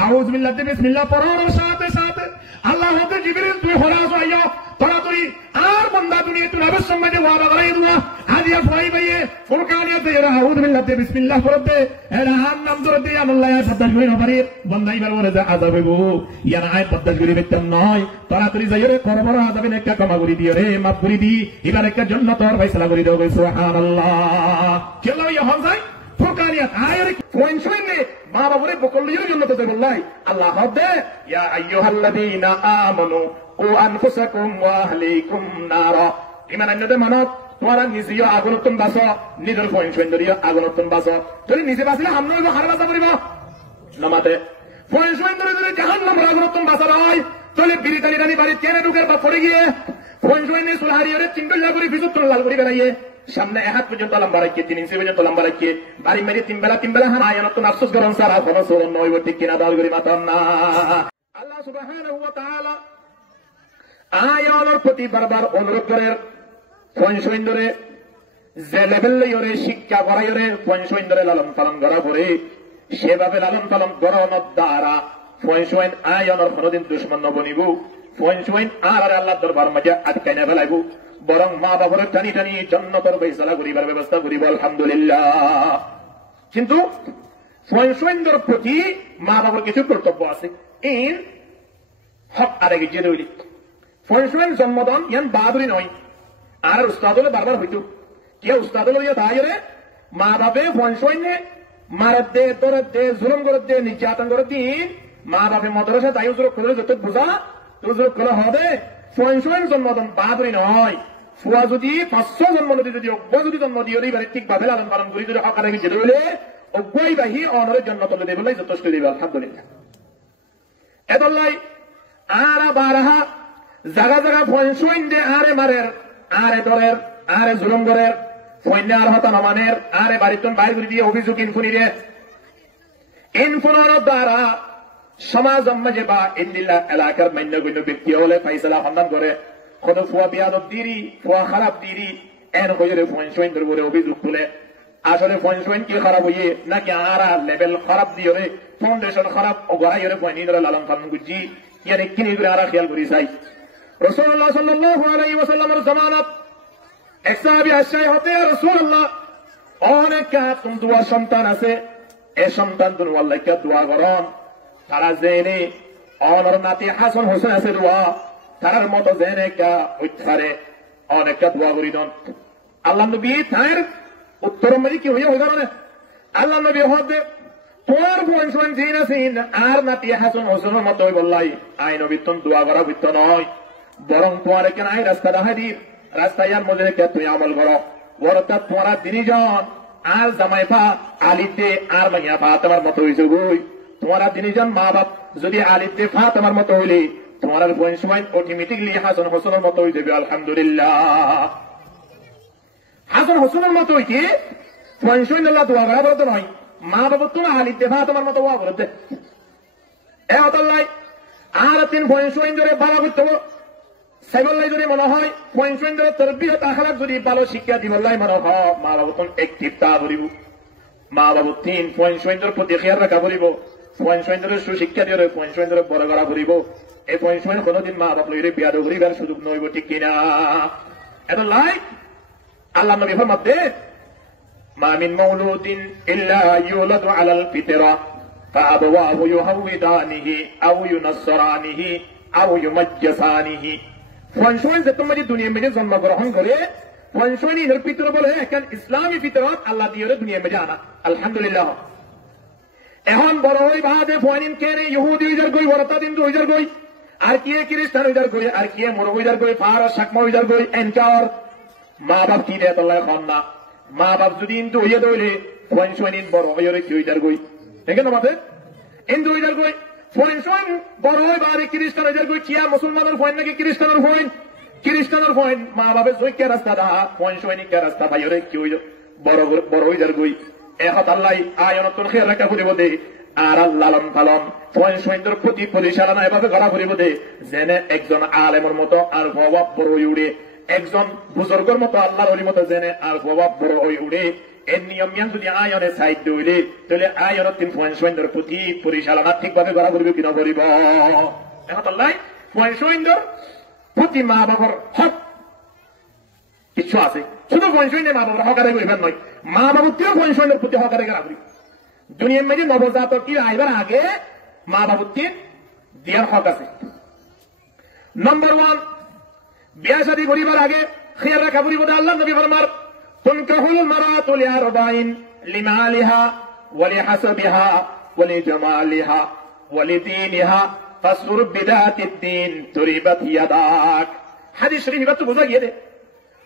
আউযু বিল্লাহি বিসমিল্লাহ পড়ার সাথে সাথে আল্লাহ হতে জিবরিল তুই হরাস আইয়া তরাতরি আর বান্দা দুনিয়া তুই নবীর সঙ্গে ওয়াদা করাই দুয়া হাদিয়া ফরাই ভাইয়ে ফুরকানিয়াতে এরা আউযু বিল্লাহি বিসমিল্লাহ পড়তে এরা নাম ধরে আল্লাহ পদ্দাশ করি নপারি বান্দাই বার বলে আযাব হইব ইয়ার আয় পদ্দাশ করি বেতম নয় তরাতরি যাইরে করবর আযাবেন একটা ক্ষমা করি দিও রে মাফ করি দি এবার একটা জান্নাতের ফয়সালা করি দাও সুবহানাল্লাহ কেলা ইয়া হনজাই ফুরকানিয়াত আয়ারে কোন শুনে মা বাবুরে বকলির জন্য তো বললাই আল্লাহ হবে ইয়া আইয়ুহাল্লাযীনা আমানু কু আনফুসাকুম ওয়া আহলিকুম নারা ইমান আনতে মানত তোমরা নিজেও আগুনতন বাসো নিজের পয়েন্ট সুন্দরিও আগুনতন বাসো তুমি নিজে বাসলে আমরা খারাপ বাসা করিব নামাতে পয়েন্ট সুন্দরি যদি জাহান্নাম আগুনতন বাসা হয় তাহলে বিরিতানি রানী বাড়ি কেনে ঢুকের বা পড়ে গিয়ে পয়েন্ট সুন্দরি সুলহারিয়রে চিন্ডল্লা করে বিজুত্তন লাল করে বেড়াইয়ে সামনে এক হাত পর্যন্ত লম্বা রাখিয়ে 3 ইঞ্চি পর্যন্ত লম্বা রাখিয়ে বাড়ি মেরে তিন বেলা আয়ানতন আফসোস করেন সারা কোনো সোন নয় ঠিক কিনা দাল করি মাতান না আল্লাহ সুবহানাহু ওয়া তাআলা আয়ানোর প্রতি বারবার অনুরোধ করেন পয়সইন্দরে যে লেভেল লইরে শিক্ষা করাইরে পয়সইন্দরে লালন পালন করা পরে সেভাবে লালন পালন করানোর দ্বারা পয়সইন আয়ানোর কোনদিন দুশ্মন নবনিব পয়সইন আর আল্লাহ দরবার মাঝে আটকাই না ফেলাইব বরং মা বাবার টানি টানি জান্নাতের ফয়সালা করিবার ব্যবস্থা করিব আলহামদুলিল্লাহ কিন্তু পয়সইন্দর প্রতি মা বাবার কিছু কর্তব্য আছে ইন হক আরেক যে রইলি পয়সইন জন্মদান ইয়ান বাদুরি নয় আর উস্তাদ হলে বারবার হইতো কে উস্তাদ হলে তাইরে মা বাপে পয়সইনে মারত দে দরদ দে জুলুম করে দে নির্যাতন করে দিন মা বাপে মাদ্রাসা তাই উজুর করে যত বোঝা উজুর করে হবে পয়সইন জন্মদান বাদুরি নয় ফুয়া যদি 500 জন্ম যদি অজ্ঞ যদি জন্ম দিয়ে এবারে ঠিকভাবে লালন পালন করি যদি হকারে যেতে হইলে অজ্ঞই বাহি অনরের জন্ম তলে দেবে বলে যথেষ্ট দেবে আলহামদুলিল্লাহ এদল্লাই আরা বারাহা জায়গা জায়গা পয়সইন দে আরে মারের আরে দরের আরে জুলুম করের ফৈন্য আর হতা নমানের আরে বাড়িতন বাইর করে দিয়ে অভিযোগ ইনফুনিরে ইনফুনের দ্বারা সমাজ মাঝে বা ইন্দিল্লা এলাকার মান্যগণ্য ব্যক্তি হলে ফাইসলা সন্ধান করে কোন ফুয়া বিয়াদব দিরি ফুয়া খারাপ দিরি এর হইলে পয়সইন ধরে অভিযোগ তুলে আসলে পয়সইন কি খারাপ হইয়ে নাকি আরা লেভেল খারাপ দিয়ে ফাউন্ডেশন খারাপ ও গড়াই পয়নি ধরে লালন পালন করছি ইয়ার কিনি করে আরা খেয়াল করি চাই রাসূলুল্লাহ সাল্লাল্লাহু আলাইহি ওয়াসাল্লামের জামানাত এক সাহাবী আসছে হতে রাসূলুল্লাহ অনেক কাতুম দুয়া সন্তান আছে এই সন্তান দুন আল্লাহকে দোয়া করেন তারা জেনে অনর নাতি হাসান হোসেন আছে দোয়া তারার মতো জেনে কা উত্তরে অনেকটা দোয়া করি দেন আল্লাহ নবী তার উত্তর মানে কি হইয়া হই কারণে আল্লাহ নবী হবে তোর পয়সন দিন আছেন আর নাতি হাসান হোসেনের মতো বললাই আই নবী তুমি দোয়া করা হইত নয় বরং তোমার কেন আই রাস্তা দেখা দিন রাস্তায় আর মধ্যে তুই আমল করো অর্থাৎ তোমার দিনীজন আর জামাই পা আলিতে আর মাইয়া পা তোমার মতো হয়েছে গই তোমার দিনীজন মা বাপ যদি আলিতে ফা তোমার মতো হইলে তোমার সময় অটোমেটিকলি হাসান হোসেনের মতো হয়ে যাবে আলহামদুলিল্লাহ হাসান হোসেনের মতো হইতে পয়সইন্দাল্লাহ দোয়া করা বলতে নয় মা বাবা তোমার আলিতে ফা তোমার মতো ওয়া বলতে এ হতাল্লাই আর তিন পয়সইন্দরে বাবা করতে সাইবল্লাই যদি মনে হয় পয়সইন্দরে তরবিয়ত আখলাক যদি ভালো শিক্ষা দিবল্লাই মনে হয় মা বাবা তুমি একটিভ তা করিব মা বাবু তিন পয়সইন্দর প্রতি খেয়াল রাখা করিব পয়সইন্দরের সুশিক্ষা দিয়ে পয়সইন্দরে বড় করা করিব এই পয়সইন কোনদিন মা বাপ লইরে বিয়াদ করিবার সুযোগ নইব ঠিক কিনা এত লাই আল্লাহ নবী ফরমাতে মা মিন মাউলুদিন ইল্লা ইউলাদু আলাল ফিতরা ফাআবওয়াহু ইউহাউদানিহি আও ইউনাসরানিহি আও ইউমাজ্জাসানিহি পয়সইন যে তোমরা দুনিয়া মেজে জন্মগ্রহণ করে পয়সইন এর ফিতরা বলে এখন ইসলামী ফিতরাত আল্লাহ দিয়ে দুনিয়া মেজে আনা আলহামদুলিল্লাহ এখন বড় হই বাদে ফয়নিন কেনে ইহুদি হইজার গই বড়তা দিন তো হইজার গই আর কি খ্রিস্টান হইজার গই আর কি মোর হইজার গই ফারাস শাকমা হইজার গই এনকার মা বাপ কি দে আল্লাহ খান না মা বাপ যদি ইন্দু হইয়া দইলে পয়সইন বড় হইরে কি হইজার গই দেখেন আমাদের ইন্দু হইজার গই পয়সইন বড় হই বাদে খ্রিস্টান হইজার গই কিয়া মুসলমানের ফয়ন নাকি খ্রিস্টানের ফয়ন মা বাপের জয়কে রাস্তা দা পয়সইন কে রাস্তা ভাইরে কি হইল বড় হইজার গই এখন আল্লাহ আয়নতন খেয়াল রাখা করিব দে আর লালন পালন পয়সইন্দর প্রতি পরিচালনা এভাবে করা করিব দে যেনে একজন আলেমের মতো আর প্রভাব বড় হয়ে উঠে একজন বুজুর্গের মতো আল্লাহর ওলির মতো যেনে আর প্রভাব বড় হয়ে উঠে এর নিয়ম মিয়ান যদি আয়নে সাইড দইলে তাহলে আয়নের 3.0 প্রতি পরিচালনা ঠিকভাবে করা করবে কিনা করিব এখন আল্লাহ 0.0 প্রতি মা বাবার হক কিছু আছে শুধু 0.0 মা বাবার হক আদায় করিবেন নয় মা বাবার 0.0 প্রতি হক আদায় করা করি দুনিয়ার মাঝে নবজাতক কি আইবার আগে মা বাবার দিয়ার হক আছে নম্বর 1 বিয়া শাদী করিবার আগে খেয়াল রাখা করিব আল্লাহ নবী ফরমার তুনকাহুল মারাতু লিআরবাইন লিমালিহা ওয়া লিহাসাবিহা ওয়া লিজামালিহা ওয়া লিদীনিহা ফাসুর বিদাতিদ দ্বীন তুরিবাত ইয়াদাক হাদিস শরীফ তো বুঝা গিয়ে দে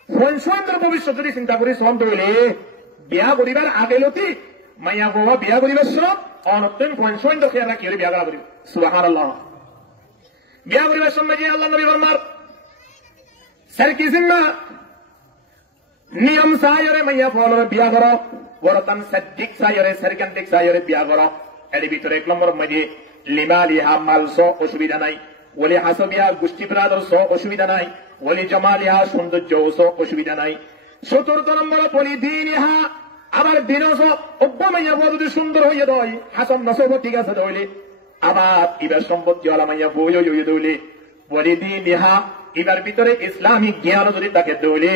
ফোনসন্দের ভবিষ্যৎ যদি চিন্তা করি সম হইলে বিয়া করিবার আগে লতি মাইয়া গোয়া বিয়া করিবার সব অনতন ফোনসন্দের খেয়াল রাখি বিয়া করা করিব সুবহানাল্লাহ বিয়া করিবার সময় যে আল্লাহ নবী ফরমার सरकी जिम्मा नियम सायरे मैया फॉलोरे बिया करो वरतन सद्दिक सायरे सरकंदिक सायरे बिया करो एडी ভিতরে এক নম্বর মধ্যে লিমালিহা মালসো অসুবিধা নাই ওলি হাসবিয়া গোষ্ঠী ব্রাদার সো অসুবিধা নাই ওলি জামালিহা সৌন্দর্য সো অসুবিধা নাই চতুর্থ নম্বর বলি দিনহা আবার দিনস অব্বা মাইয়া যদি সুন্দর হইয়া দই হাসান নসব ঠিক আছে দইলে আবার ইবা সম্পত্তি ওয়ালা মাইয়া বই হইয়া দইলে বলি দিনহা এবার ভিতরে ইসলামিক জ্ঞান যদি তাকে দৌলে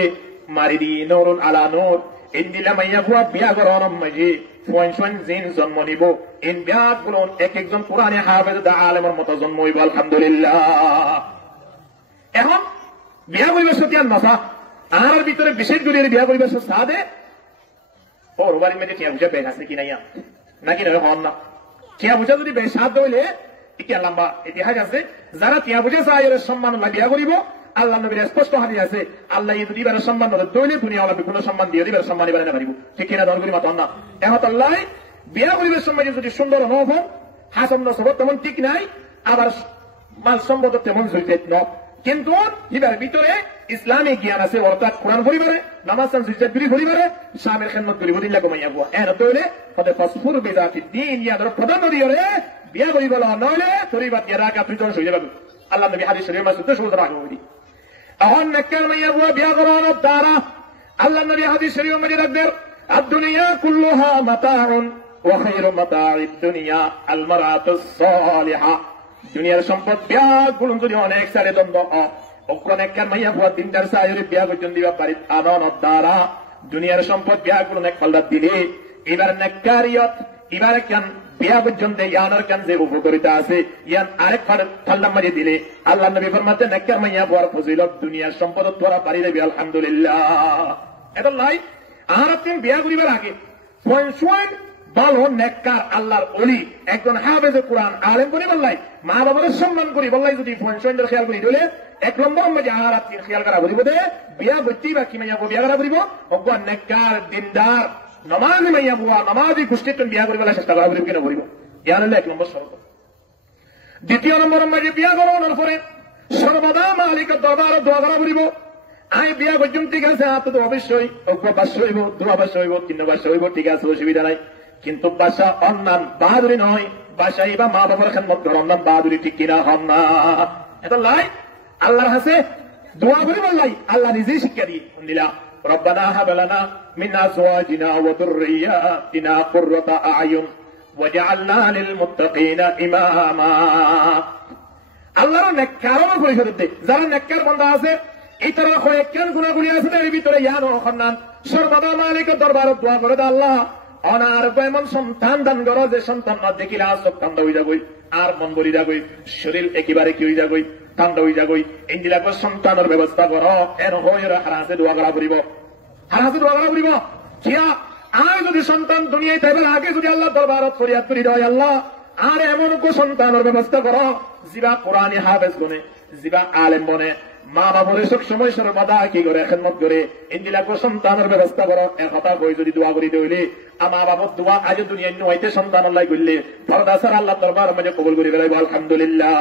মারিদি নূরুন আলা নূর ইন্দিলা মাইয়া বুয়া বিয়া করানোর মাঝে ফোন জিন জন্ম নিব ইন বিয়াত গুলো এক একজন কোরআনে হাফেজ দা আলেমের মতো জন্ম হইব আলহামদুলিল্লাহ এখন বিয়া পরিবেশ তিয়ান নসা আর ভিতরে বিশেষ করে বিয়া পরিবেশ সাদে ওর বাড়ির মধ্যে টিয়া বুঝা বেশ আছে কি নাই নাকি নয় হন না টিয়া বুঝা যদি বেশ সাদ দইলে ইতিহাস লম্বা ইতিহাস আছে যারা টিয়া বুঝে সাহায্যের সম্মান বিয়া করিব আল্লাহ নবীর স্পষ্ট হাদিস আছে আল্লাহ এই দুইবার সম্মান দইলে দুনিয়া আল্লাহ কোনো সম্মান দিয়ে দিবার সম্মান এবারে না পারিব ঠিক কিনা দল করি মাত না এখন আল্লাহ বিয়া করিবার সময় যদি সুন্দর নব হাসন নসব তেমন ঠিক নাই আবার মাল সম্পদ তেমন জৈফেত ন কিন্তু এবার ভিতরে ইসলামী জ্ঞান আছে অর্থাৎ কোরআন পরিবারে নামাজ সুজত গুলি পরিবারে স্বামীর খেদমত গুলি বদিল্লা কমাইয়া বুয়া এর দইলে হতে ফাসফুর বিজাতি দ্বীন ইয়াদর প্রধান দিয়রে বিয়া করিব নইলে তরিবাত ইয়ারাকা দুইজন হয়ে যাবে আল্লাহ নবী হাদিস শরীফ মাসুদ সুলতান রাখবি এখন নেককার মাইয়া বুয়া বিয়া করানোর দ্বারা আল্লাহ নবী হাদিস শরীফ মধ্যে রাখবেন আদ-দুনিয়া কুল্লুহা মাতাউন ওয়া খায়রু মাতা'id দুনিয়া আল মারাতুস সালিহা দুনিয়ার সম্পদ বিয়া গুলো যদি অনেক সারে দ্বন্দ্ব ওখানে নেককার মাইয়া বুয়া দিনদার সায়রে বিয়া পর্যন্ত দিবা পারি আনানোর দ্বারা দুনিয়ার সম্পদ বিয়া গুলো নেক পাল্লা দিলে এবার নেককারিয়ত এবার কেন বিয়া পর্যন্ত ইয়ানোর কেন যে উপকারিতা আছে ইয়ান আরেক পাল্লা মারি দিলে আল্লাহ নবী ফরমাতে নেককার মাইয়া বুয়ার ফজিলত দুনিয়ার সম্পদ তোরা পারি দেবে আলহামদুলিল্লাহ এটা লাই আর আপনি বিয়া করিবার আগে ফোন ভালো নেককার আল্লাহর ওলি একজন হাফেজে কোরআন আলেম করি বললাই মা বাবার সম্মান করি বললাই যদি ফোন খেয়াল করি দিলে এক নম্বর মধ্যে আর আপনি খেয়াল করা করিব দে বিয়া বইতি বা কি মাইয়া বিয়া করা করিব অজ্ঞান নেককার দিনদার নমাজি মাইয়া বুয়া নমাজি গোষ্ঠী বিয়া করিবার চেষ্টা করা করিব কিনা করিব ইয়ার হলো এক নম্বর শর্ত দ্বিতীয় নম্বর মধ্যে বিয়া করানোর পরে সর্বদা মালিকের দরবারে দোয়া করা করিব আই বিয়া পর্যন্ত ঠিক আছে আপনি তো অবশ্যই অজ্ঞাবাস হইব দুয়াবাস হইব তিনবাস হইব ঠিক আছে অসুবিধা নাই কিন্তু বাসা অন্যান বাহাদুরি নয় বাসাই বা মা বাবার খেদমত কর অন্যান বাহাদুরি ঠিক কিনা হন না এটা লাই আল্লাহর হাসে দোয়া করি বললাই আল্লাহ নিজেই শিক্ষা দিয়ে দিলা রব্বানা হাব লানা মিন আজওয়াজিনা ওয়া যুররিয়াতিনা কুররাতা আ'য়ুন ওয়াজআলনা লিল মুত্তাকিনা ইমামা আল্লাহর নেককারের পরিচয় দিতে যারা নেককার বান্দা আছে এই তারা কয়েকজন গুনাহগুলি আছে এর ভিতরে ইয়ানো খন্নান সর্বদা মালিকের দরবারে দোয়া করে আল্লাহ অনার এমন সন্তান দান করো যে সন্তান না দেখিলে আসব ঠান্ডা হয়ে যাবই আর মন বলি যাবই শরীর একেবারে কি হয়ে যাবই ঠান্ডা হয়ে যাবই ইন্দিরা সন্তানের ব্যবস্থা করো এর হয়ে হারাসে দোয়া করা পড়িব হারাসে দোয়া করা পড়িব কিয়া আর যদি সন্তান দুনিয়ায় তাইবার আগে যদি আল্লাহ দরবারত ফরিয়াদ করি দেয় আল্লাহ আর এমন কো সন্তানের ব্যবস্থা করো জিবা কোরআনে হাফেজ বনে জিবা আলেম বনে মা বাবরে সব সময় সর্বদা কি করে খেদমত করে ইন্দিলা কো সন্তানের ব্যবস্থা করো এক কথা কই যদি দোয়া করি দইলে আমা বাবর দোয়া আজ দুনিয়ায় নইতে সন্তান আল্লাহ কইলে ফরদাসার আল্লাহ দরবার মধ্যে কবুল করি বেলাইব আলহামদুলিল্লাহ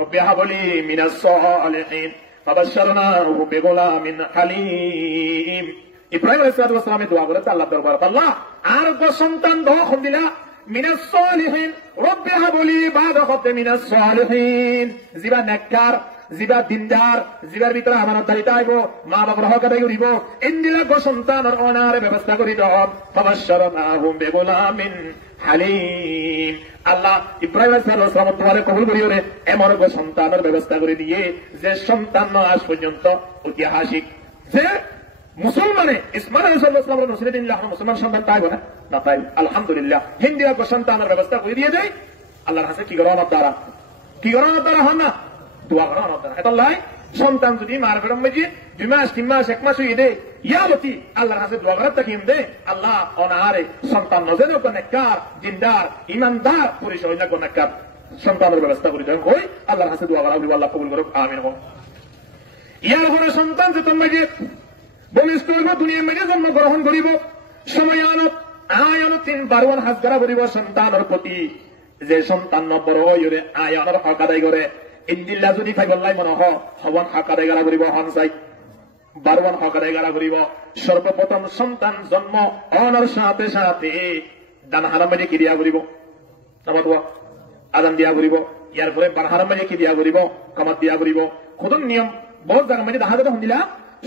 রব্বি হাবলি মিনাস সালিহিন ফাবাশশারনাহু বিগুলামিন হালিম ইব্রাহিম আলাইহিস সালামের দোয়া করে আল্লাহ দরবার আল্লাহ আর কো সন্তান দোয়া দিলা মিনাস সালিহিন রব্বি হাবলি বাদা খাতে মিনাস সালিহিন জিবা নেককার জিবা দিনদার জিবার ভিতরে আমানতদারিতা আইব মা বাবার হক আদায় করিব ইন্দিলা গো সন্তানের অনারে ব্যবস্থা করি দাও ফাবাশশারনাহুম বিগুলামিন হালিম আল্লাহ ইব্রাহিম আলাইহিস সালাম তোমারে কবুল করিও রে এমন গো সন্তানের ব্যবস্থা করে দিয়ে যে সন্তান আজ পর্যন্ত ঐতিহাসিক যে মুসলমানে ইসমাইল আলাইহিস সালামের নসিবে দিন মুসলমান সন্তান তাইব না তাই আলহামদুলিল্লাহ হিন্দিয়া গো সন্তানের ব্যবস্থা করে দিয়ে দেয় আল্লাহর কাছে কি গরম দ্বারা হন না দোয়া করা আমার দ্বারা এটা লাই সন্তান যদি মার বেরম মেজি 2 মাস 3 মাস 1 মাস হয়ে দে ইয়াবতি আল্লাহর কাছে দোয়া করার তাকিম দে আল্লাহ অনারে সন্তান নজরে নেককার জিন্দার ইমানদার পরিচয় না নেককার সন্তানের ব্যবস্থা করে দেন কই আল্লাহর কাছে দোয়া করা আল্লাহ কবুল করুক আমিন হোক ইয়ার ঘরে সন্তান যে তোমরা যে বলিষ্ঠ হইব দুনিয়ার মেজে জন্মগ্রহণ করিব সময়ানত আয়ানত 12 হাজ করা করিব সন্তানের প্রতি যে সন্তান বড় হইরে আয়ানের হক আদায় করে ইন্দিল্লা যদি ফাইবল্লাই মনে হওয়ান হক আদায় করা করিব হন চাই 12 হক আদায় করা করিব সর্বপ্রথম সন্তান জন্ম অনার সাথে সাথে দান হারাম মাঝে কি দিয়া করিব নামাজ আদান দিয়া করিব ইয়ার পরে বান হারাম মাঝে কি দিয়া করিব কামাত দিয়া করিব খুদন নিয়ম বহুত জায়গা মাঝে দেখা যেতে দিলা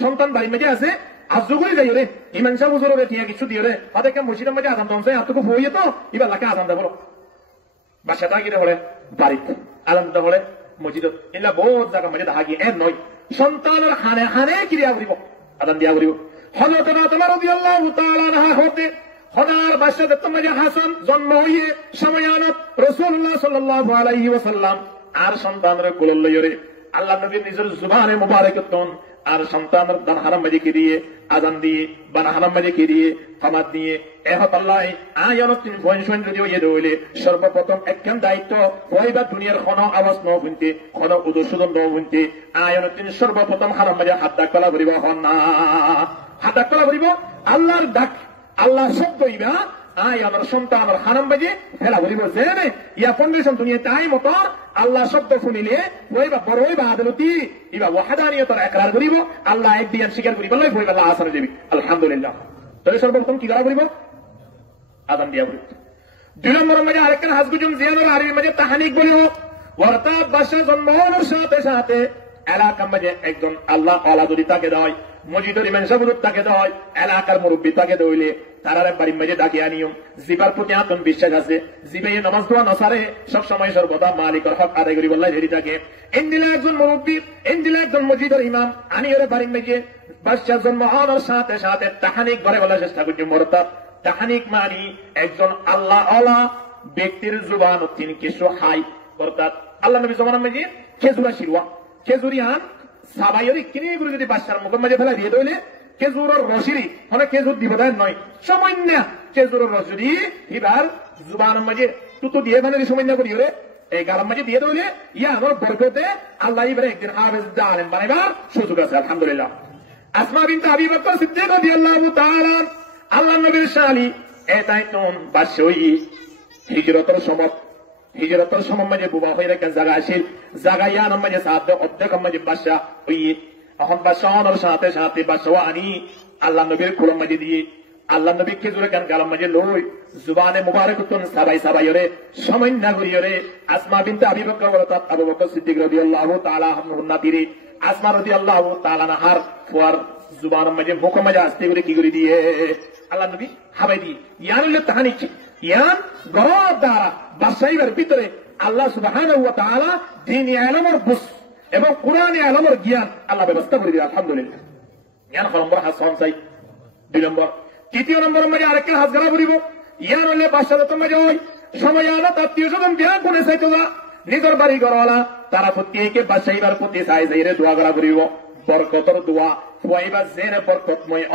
সন্তান বাড়ির মাঝে আছে আজ করে যাই রে ইমান সাহেব হুজুরে টিয়া কিছু দিয়ে রে তাদেরকে মসজিদের মাঝে আদান দমছে এতটুকু হইয়ে তো এবার লাখে আদান দেবো বাসাটা গিয়ে বলে বাড়িতে আদান দিতে বলে মসজিদ এগুলা বহুত জায়গা মাঝে দেখা গিয়ে এর নয় সন্তানের হানে হানে কি দিয়া করিব আদান দিয়া করিব হযরত ফাতিমা রাদিয়াল্লাহু তাআলা আনহা হতে হদার বাদশাহ মাঝে হাসান জন্ম হইয়ে সময়ানত রাসূলুল্লাহ সাল্লাল্লাহু আলাইহি ওয়াসাল্লাম আর সন্তানের কোলে লইরে আল্লাহ নবী নিজের জুবানে মুবারাকাতুন আর সন্তানের দান হারাম মাঝে কি দিয়ে আজান দিয়ে বান হারাম মাঝে কি দিয়ে কামাত দিয়ে এহতাল্লাহ আয়ানত 3 পয়েন্ট যদিও ইয়ে হইলে সর্বপ্রথম একখান দায়িত্ব হইবা দুনিয়ার কোন আওয়াজ ন শুনতে কোন উদুসুদন ন শুনতে আয়ানত 3 সর্বপ্রথম হারাম মাঝে হাত ডাক করা করিব হন না হাত ডাক করা করিব আল্লাহর ডাক আল্লাহ শব্দ ইবা আয়ানের সন্তানের হারাম মাঝে ফেলা করিব যে ইয়া ফাউন্ডেশন দুনিয়া টাইম মতো আল্লাহ শব্দ শুনিলে হইবা বড় হইবা আদালতি ইবা ওয়াহদানিয়তের ইকরার করিব আল্লাহ এক দিন স্বীকার করিব লই হইবা আল্লাহ আসানে দেবি আলহামদুলিল্লাহ তাহলে সর্বপ্রথম কি করা করিব আদান দিয়া করিব 2 নম্বর মাঝে আরেকখান হাজগুজুম জিয়ানোর আরবির মাঝে তাহানিক বলিব অর্থাৎ বাদশা জন্মের সাথে সাথে এলাকার মাঝে একজন আল্লাহ আলা যদি তাকে দেয় মসজিদের ইমাম সাহেব তাকে দেয় এলাকার মুরব্বী তাকে দইলে তারারে বাড়ির মাঝে ডাকি আনিও জিবার প্রতি আত্ম বিশ্বাস আছে জিবে নামাজ দোয়া নসারে সবসময় সর্বদা মালিকের হক আদায় করি বললাই রেডি থাকে ইন্দিলা একজন মুরব্বী ইন্দিলা একজন মসজিদের ইমাম আনিওরে বাড়ির মাঝে বাদশা জন্ম হওয়ার সাথে সাথে তাহানিক ঘরে বলার চেষ্টা করছে মরতাব তাহানিক মানি একজন আল্লাহ আলা ব্যক্তির জুবান তিনি কিছু হাই অর্থাৎ আল্লাহ নবী জমানার মাঝে খেজুরা শিরওয়া খেজুরিয়ান সাবাইয়ের কিনে গুলো যদি বাদশার মুখের মাঝে ফেলা দিয়ে দইলে খেজুরের রসিরি মানে খেজুর দিব দেয় নয় সামান্য খেজুরের রসিরি এবার জুবানের মাঝে তুতো দিয়ে মানে সামান্য করি রে এই গালার মাঝে দিয়ে দইলে ইয়া আমার বরকতে আল্লাহ এবারে একদিন হাফেজ আলেম বানাইবার সুযোগ আছে আলহামদুলিল্লাহ আসমা বিনতে আবি বকর সিদ্দিক রাদিয়াল্লাহু তাআলা আল্লাহ নবীর শালি এটাই তোন বাদশাহী হিজরতের সময় মাঝে বুবা হয়ে রেখেন জায়গা আসিল জায়গা ইয়ানোর মাঝে সাথে অর্ধেক মাঝে বাদশাহ হইয়ে এখন বাদশাহর সাথে সাথে বাদশাহ আনি আল্লাহ নবীর কুরম মাঝে দিয়ে আল্লাহ নবী খেজুরে গান গালাম মাঝে লই জুবানে মুবারক তুন সাবাই রে সামান্য করিয়রে আসমা বিনতে আবি বকর অর্থাৎ আবু বকর সিদ্দিক রাদিয়াল্লাহু তাআলা আনহুর তিরে আসমা রাদিয়াল্লাহু তাআলা নাহার ফুয়ার জুবানের মাঝে মুখ মাঝে আসতে করে কি করে দিয়ে আল্লাহ নবী হাবাই দিয়ে ইয়ানুল তাহানিক ইয়ান গরর দ্বারা বাদশাহীর ভিতরে আল্লাহ সুবহানাহু ওয়া তাআলা দ্বীন ইলমের বুঝ এবং কুরআনি ইলমের জ্ঞান আল্লাহ ব্যবস্থা করে দিয়ে আলহামদুলিল্লাহ ইয়ান নম্বর হাসান চাই 2 নম্বর তৃতীয় নম্বর মাঝে আরেকটা হাত গড়া বলিব ইয়ান হলে বাদশাহর মাঝে ওই সময় আলো আত্মীয় স্বজন বিয়া কোনে চাইতো না নিজের বাড়ি ঘরওয়ালা তারা প্রত্যেকে বাদশাহীর প্রতি চাই যাইরে দোয়া করা করিব বরকতর দোয়া ফুয়াইবা জেনে বরকতময়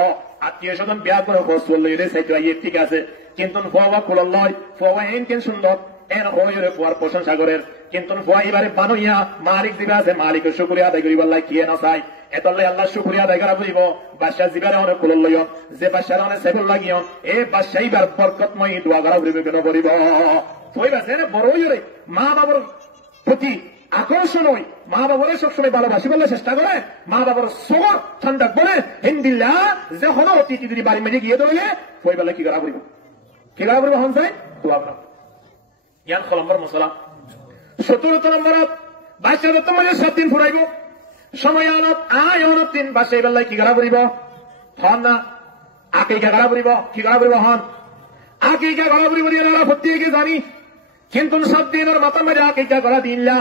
আত্মীয় স্বজন বিয়া করে ফসল লইলে চাইতো ঠিক আছে কিন্তু ফুয়া কুল লয় ফুয়া কেন সুন্দর এর হয়ে ফুয়ার প্রশংসা করেন কিন্তু ফুয়া এবারে বানইয়া মালিক দিবা আছে মালিকের শুকরিয়া আদায় করিব আল্লাহ কি না চাই এতলে আল্লাহ শুকরিয়া আদায় করা বুঝিব বাদশাহ জিবারে অনেক কুল লইন যে বাদশার অনেক সেবল লাগিয়ন এ বাদশাহ এবার বরকতময় দোয়া করা করিব কেন করিব ফুয়াইবা জেনে বড়ই রে মা বাবার প্রতি আকর্ষণ হই মা বাবারে সবসময় ভালোবাসি বলে চেষ্টা করে মা বাবার সবর ঠান্ডা বলে হিন্দিল্লা যে হলো অতিথি যদি বাড়ির মাঝে গিয়ে দইলে ফুয়াইবা কি করা করিব কি করা করিব হন চাই দোয়া করা ইয়ান নম্বর মশলা 17 নম্বর বাদশাহ মাঝে 7 দিন ফুরাইব সময় আনত আয় অনত 3 বা সেই বেলায় কি করা পড়িব হন না আকিকা করা পড়িব কি করা পড়িব হন আকিকা করা পড়িব এরা প্রত্যেকে জানি কিন্তু 7 দিনের মাথার মাঝে আকিকা করা দিনলা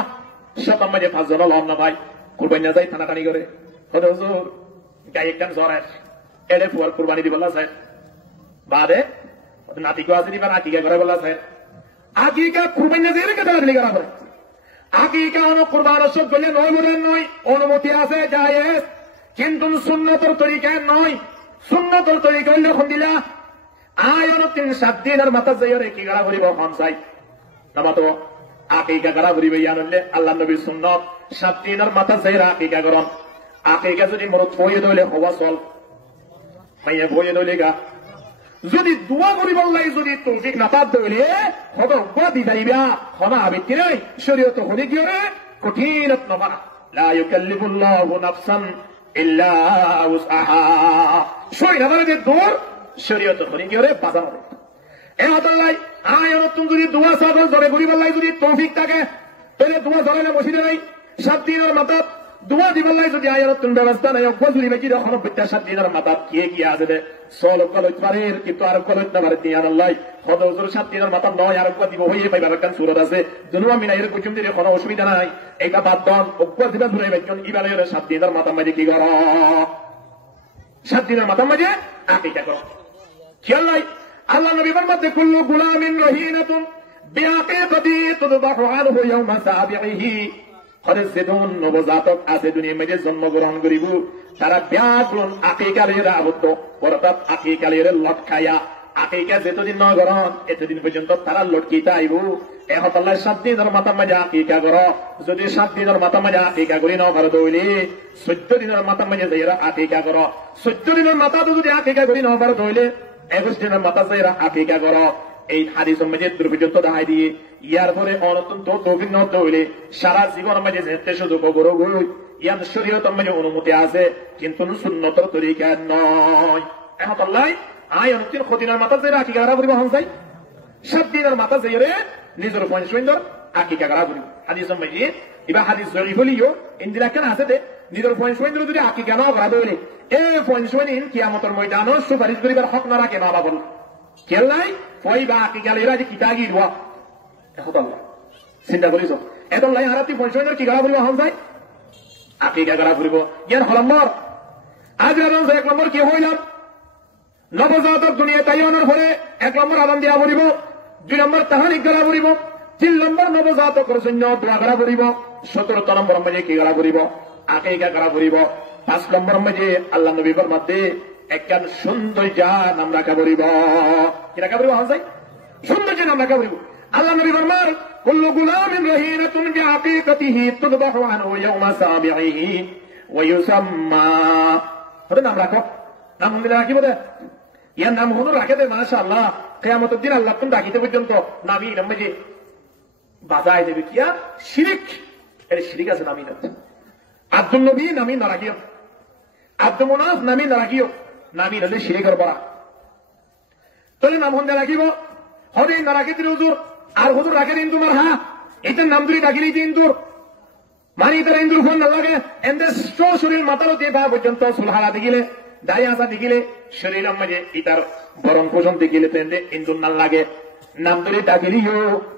সকাম মাঝে 5 জন লম না ভাই কুরবানি না যাই থানাকানি করে হুজুর গাই একদম জরায় এলে ফুয়ার কুরবানি দিব আল্লাহ সাহেব বাদে নাতিকে আছে দিবা আকিকা করে বলা সাহেব আকিকা কুরবানি না যাই কেটে লাগলি করা করে আকিকা অন কুরবান সব বলে নয় বলেন নয় অনুমতি আছে জায়েজ কিন্তু সুন্নতের তরিকা নয় সুন্নতের তরিকা হইলে কোন দিলা আয়ন 3-7 দিনের মাথা যাইরে কি করা করিব হন চাই নামা তো আকিকা করা করিবে ইয়ানলে আল্লাহ নবীর সুন্নাত 7 দিনের মাথা যাইরা আকিকা করন আকিকা যদি মরত হয়ে দইলে হওয়া চল মাইয়া হয়ে দইলে গা যদি দোয়া করিব আল্লাহ যদি তৌফিক না পাত দইলে হবে উপাধি যাইবা হনা আবিতি নাই শরীয়ত হনি কি রে কঠিনত নবা লা ইউকাল্লিফুল্লাহু নাফসান ইল্লা উসআহা শরীর আমারে দূর শরীয়ত হনি কি রে বাজার এ আল্লাহ আয়ন তুমি যদি দোয়া সাগর ধরে করিব আল্লাহ যদি তৌফিক থাকে তাহলে দোয়া ধরে বসিতে নাই 7 দিনের মাথা দোয়া দিব আল্লাহ যদি আয়ন তুমি ব্যবস্থা নাই অবজুরি বাকি যখন বিদ্যা 7 দিনের মাথা কি আছে দে সল কলইত পারে কিন্তু আর কলইত না পারে দিয়ান আল্লাহ হদজুর 7 দিনের মাথা নয় আর কো দিব হইয়ে পাইবার কান সূরত আছে দুনুয়া মিনা এর কুচুম দিলে কোনো অসুবিধা নাই এইটা বাদ দন অব্বা দিবা ধরে বাইকন ইবালে 7 দিনের মাথা মাঝে কি করো 7 দিনের মাথা মাঝে আকিকা করো খেয়াল নাই আল্লাহ নবী ফরমাতে কুল্লু গুলামিন রহিনাতুন বিআকিকাতি তুযবাহু আনহু ইয়াওমা সাবিহি হরজেদুন নবজাতক আছে দুনিয়া মধ্যে জন্মগ্রহণ করিব তারা ব্যাগুন আকিকালের আবদ্ধ অর্থাৎ আকিকালের লটকায়া আকিকা যেতদিন ন গরণ এতদিন পর্যন্ত তারা লটকিতে আইব এখন আল্লাহ 7 দিনের মাথা মাঝে আকিকা করো যদি 7 দিনের মাথা মাঝে আকিকা করি ন পারো দইলে 14 দিনের মাথা মাঝে যাইরা আকিকা করো 14 দিনের মাথা যদি আকিকা করি ন পারো দইলে 21 দিনের মাথা যাইরা আকিকা করো এই হাদিস মধ্যে দুর্বিযুক্ত দেখাই দিয়ে ইয়ার পরে অনন্ত তৌফিক না হইলে সারা জীবন মাঝে যেতে সুযোগ করো ইয়ার শরীয়ত মাঝে অনুমতি আছে কিন্তু সুন্নতের তরিকা নয় এখন আল্লাহ আয় অনতির খদিনার মাথা যাইরা আকিকা করা পরিবহন চাই 7 দিনের মাথা যাইরে নিজের পয়সা আকিকা করা পরিব হাদিস মধ্যে এবার হাদিস জয়ীফ হলিও ইন্দিরা কেন আছে দে নিজের পয়সা যদি আকিকা না করা দইলে এই পয়সা নিন কিয়ামতের ময়দানে সুপারিশ করিবার হক না রাখে না বাবল কেলাই ফইবা আকিকালে এরা যে কিতা গিরওয়া এখন আল্লাহ চিন্তা করিস এখন লাই হারাতি পয়সা কি করা পরিব হন যায় আকিকা করা পরিব ইয়ার হলম্বর আজ রাম 1 নম্বর কি হইলাম নবজাতক দুনিয়া তাইয়ানোর পরে 1 নম্বর আদান দিয়া পড়িব 2 নম্বর তাহানিক করা পড়িব 3 নম্বর নবজাতকের জন্য দোয়া করা পড়িব 17 নম্বর মধ্যে কি করা পড়িব আকিকা করা পড়িব 5 নম্বর মধ্যে আল্লাহ নবী ফরমাতে একখান সৌন্দর্য নাম রাখা পড়িব কি রাখা পড়িব হয় সৌন্দর্য নাম রাখা পড়িব আল্লাহ নবী ফরমান কুল্লু গুলামিন রহিনাতুন বিআকিকাতিহি তুযবাহু আনহু ইয়াওমা সাবিহি ওয়া ইউসাম্মা ওটা নাম রাখো নাম মনে রাখিব দে ইয়ার নাম হলো রাখে দে মাশাআল্লাহ কিয়ামতের দিন আল্লাহ তুমি ডাকিতে পর্যন্ত নামি নামে বাজায় দেবে কিয়া শিরিক এর শিরিক আছে নামি না আব্দুল নবী নামি না রাখিও আব্দুল মুনাফ নামি না রাখিও নামি হলে শিরিকের বড়া তাহলে নাম হন্দে রাখিব হবে না রাখে দিল হুজুর আর হুজুর রাখে দিন তোমার হ্যাঁ এটার নাম ধরে ডাকিলেই দিন তোর মানি তারা ইন্দুর ফোন না লাগে এদের শরীর মাথারও দিয়ে বা পর্যন্ত সুলহারা দেখিলে দাড়ি আসা দেখিলে শরীর মাঝে ইটার বরণ পোষণ দেখিলে তেন্দে ইন্দুর না লাগে নাম ধরে ডাকিলিও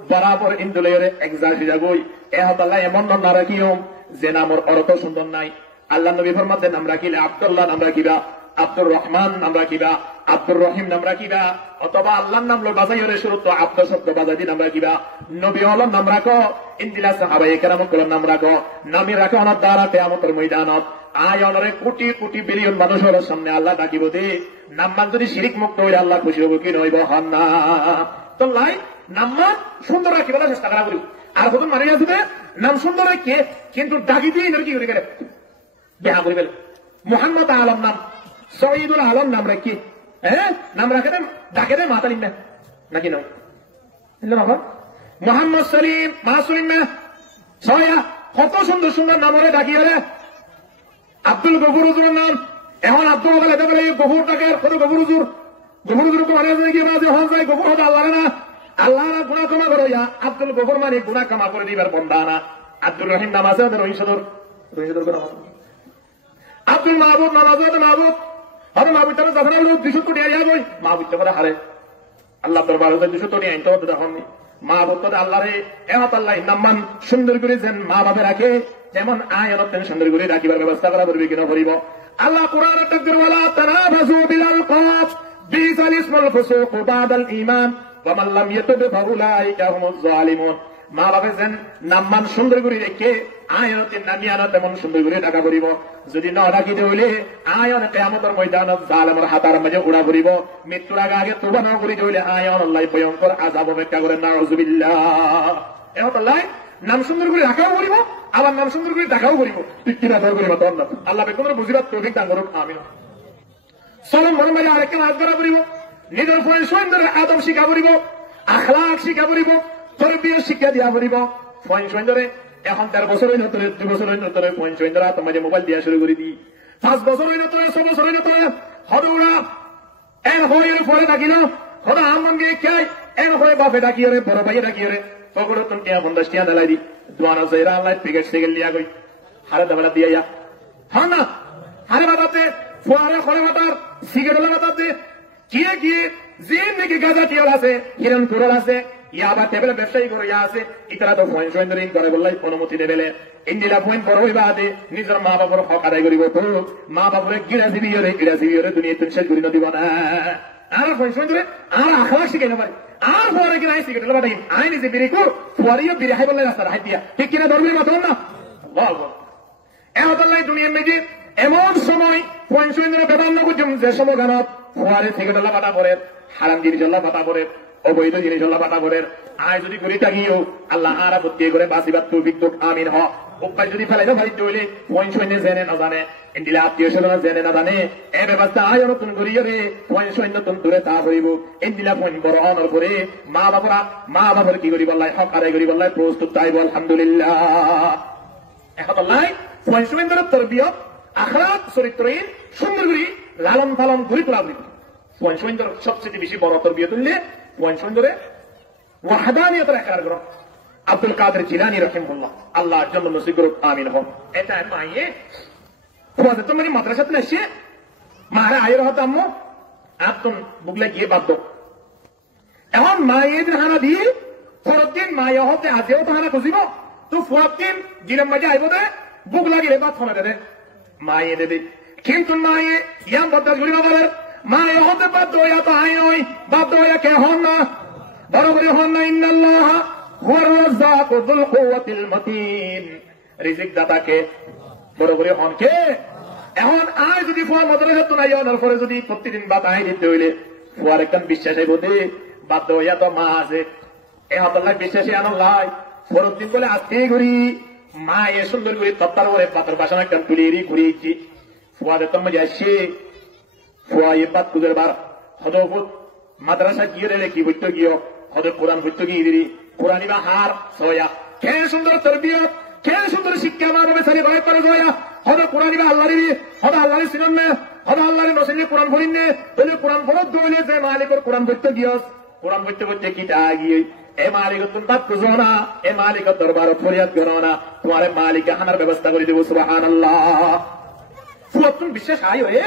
বরাবর ইন্দুলের এক্সারসাইজ যাবই এ হতাল্লাহ এমন না রাখিও যে নামর অর্থ সুন্দর নাই আল্লাহ নবী ফরমাতে নাম রাখিলে আব্দুল্লাহ নাম রাখিবা আব্দুর রহমান নাম রাখিবা আব্দুর রহিম নাম রাখিবা অথবা আল্লাহর নাম লো বাজাইরে শুরু তো আব্দ শব্দ বাজাই নাম রাখিবা নবী হল নাম রাখো ইন্দিলা সাহাবায়ে কেরাম কোন নাম রাখো নামি রাখো অনার দ্বারা কিয়ামতের ময়দানত আয় অনরে কোটি কোটি বিলিয়ন মানুষের সামনে আল্লাহ ডাকিব দে নাম্মান যদি শিরিক মুক্ত হইলে আল্লাহ খুশি হবো কি নইব হন না তো লাই নাম্মান সুন্দর রাখিবার চেষ্টা করা করি আর কত মারি আসবে নাম সুন্দর কে কিন্তু ডাকি দিয়ে কি করে গেলে বেহা করে গেলে মোহাম্মদ আলম নাম সঈদুল আলম নাম রাখি হ্যাঁ নাম রাখে দেন ডাকে দেন মাতালিম না নাকি নাম মোহাম্মদ সলিম মাসুলিম না সয়া কত সুন্দর সুন্দর নাম হলে ডাকি হলে আব্দুল গফুর হুজুরের নাম এখন আব্দুল বলে দেখলে গফুর টাকে কত গফুর হুজুর মানে গিয়ে মাঝে হন যায় গফুর হতো আল্লাহ না আল্লাহ না গুণা ক্ষমা করো আব্দুল গফুর মানে গুণা ক্ষমা করে দিবার বন্ধা না আব্দুল রহিম নাম আছে ওদের রহিম সদর আব্দুল মাহবুব নামাজত মাহবুব আর মাহবুব তারা যখন আমরা 200 কোটি আইয়া গই মাহবুব তো করে হারে আল্লাহ দরবারে 200 কোটি আইন তো দেখুন মাহবুব তো আল্লাহরে এমত আল্লাহ নামান সুন্দর করে যেন মা বাবা রাখে যেমন আয়াত সুন্দর করে রাখিবার ব্যবস্থা করা করবে কিনা করিব আল্লাহ কোরআনের তাকবীর ওয়ালা তানাবাজু বিল আলকাব বিসাল ইসমুল ফুসুক বাদাল ঈমান ওয়া মান লাম ইয়াতুব ফাউলাইকা হুমুজ জালিমুন মা বাবা যেন নামান সুন্দর করে রেখে আয়াতের নামিয়ানা তেমন সুন্দর করে টাকা করিব যদি না রাখিতে হইলে আয়ন কিয়ামতের ময়দানত জালেমের হাতার মাঝে উড়া করিব মৃত্যুর আগে আগে তওবা না করিতে হইলে আয়ন আল্লাহ ভয়ঙ্কর আযাব অপেক্ষা করে নাউযুবিল্লাহ এমত আল্লাহ নাম সুন্দর করে রাখাও করিব আবার নাম সুন্দর করে টাকাও করিব ঠিক কিনা দর করিব তখন না আল্লাহ বেকুমের বুঝিবার তৌফিক দান করুক আমিন চলুন মনে মাঝে আরেকটা কাজ করা করিব নিজের ফয়েন সুন্দর আদব শিক্ষা করিব আখলাক শিক্ষা করিব তরবিয়ত শিক্ষা দিয়া করিব ফয়েন সুন্দরে এখন 13 বছর হইল তোরে 2 বছর হইল তোরে ফয়েন সুন্দর তোমার মোবাইল দিয়া শুরু করে দি 5 বছর হইল তোরে 6 বছর হইল তোরে হদৌড়া এন হইল পরে ডাকিল হদা আমন গে খাই এন হয়ে বাপে ডাকিয়ে রে বড় ভাই ডাকিয়ে রে তখন তুমি কে 50 টাকা দিলাই দি দুয়ানা জয়রা আল্লাহ পিকেট সেগেল লিয়া গই হারে দাবলা দিয়া হ্যাঁ না হারে বাতাতে ফুয়ারে খরে বাতার সিগারেট বাতাতে কিয়ে কিয়ে জিন্দেগি গাজা টিয়াল আছে হিরণ কুরল আছে ইয়া আবার টেবিলে ব্যবসায়ী করে ইয়া আছে ইতারা তো ফয়েন সুন্দর ইন করে বললাই অনুমতি দেবেলে ইন্দিলা ফয়েন বড় হইবা আদে নিজের মা বাবার হক আদায় করিব তো মা বাবারে গিরা দিবিরে দুনিয়া তুমি শেষ করি না দিব না আর ফয়েন সুন্দর আর আখলাক শিখাই না পারি আর পরে কিনা আইসি কেটে বাটাই আই নিজে বিরি কর পরেও বিরি হাই বললাই রাস্তা হাই দিয়া ঠিক কিনা ধর্মের মত না বল এমতাল্লাই দুনিয়ার মেজি এমন সময় ফয়েন সুন্দর বেদান্ন বুঝুম যে সময় গানত পরে থেকে ডলা বাটা পরে হারাম জিনিস আল্লাহ বাটা পরে অবৈধ জিনিস আল্লাহ বাটা পরে আয় যদি করি তাকিও আল্লাহ আর আপত্তি করে বাসিবাদ তৌফিক তো আমিন হ উপায় যদি ফেলাই না ভাই হইলে ফয়েন সুন্দর জেনে না জানে ইন্দিলা আত্মীয় স্বজন জেনে না জানে এই ব্যবস্থা আয় নতুন করিয়ে রে ফয়েন সুন্দর নতুন দূরে তা হইব ইন্দিলা ফয়েন বড় অনর করে মা বাবার কি করি বললাই হক আদায় করি বললাই প্রস্তুত তাইব আলহামদুলিল্লাহ এখন আল্লাহ ফয়েন সুন্দরের তরবিয়ত আখলাক চরিত্রহীন সুন্দর করি লালন পালন ঘুরি তোলা ফয়েন সুন্দর সবচেয়ে বেশি বড় তরবিয়ত হইলে ফয়েন সুন্দরে ওয়াহদানিয়তের একরার গ্রহণ আব্দুল কাদের জিলানী রাহিমাহুল্লাহ আল্লাহর জন্য নসিব করুক আমিন হোক এটা মাইয়ে তোমাদের তো মানে মাদ্রাসাতে আসছে মারা আয়ের হতো আম্মু আপন বুগলে গিয়ে বাধ্য এখন মায়ের হানা দিয়ে পরদিন মায়া হতে আজেও তো হানা খুঁজিব তো পরদিন দিনের মাঝে আইব দে বুক লাগিলে বাদ ফোনা দেবে মায়ে দেবে কিন্তু মায়ে ইয়াম বদাস করি বাবার মায়ে হতে বাধ্য হইয়া তো আই নই বাধ্য হইয়া কে হন না বড় করে হন না ইন্নাল্লাহ হুয়ার রাজ্জাকু যুল কুওয়াতিল মতিন রিজিক দাতাকে বড় করে হন কে এখন আয় যদি ফুয়া মাদ্রাসা তো নাই অনার পরে যদি প্রতিদিন বাদ আই দিতে হইলে ফুয়ার একদম বিশ্বাস আইব দে বাধ্য হইয়া তো মা আছে এ হতাল্লাহ বিশ্বাসী আনাল্লাহ পরদিন বলে আজকেই ঘুরি মা এ সুন্দর করে তত্তার করে বাতের বাসনা একদম তুলিয়ে ঘুরিয়েছি ফুয়াদের তো মজা আসছে ফুয়া এ বাদ তুদের বার হদপুত মাদ্রাসা গিয়ে রেলে কি হইতো গিয়ে হদ কোরআন হইতো গিয়ে দিদি কোরআন বা হার সয়া কে সুন্দর তরবিয়ত কে সুন্দর শিক্ষা মা বাবা সারি বাড়ি করে সয়া হদ কোরআন বা আল্লাহ হদ আল্লাহ সিনেন হদ আল্লাহ নসিনে কোরআন ভরিন বলে কোরআন ভরত দইলে যে মালিকর কোরআন হইতো গিয়স কোরআন হইতে হইতে কিটা গিয়ে এ মালিক তুমি বাদ খুঁজো না এ মালিক দরবার ফরিয়াদ করো না তোমার মালিক হানার ব্যবস্থা করে দেবো সুবহানাল্লাহ তুমি বিশ্বাস আয় হয়ে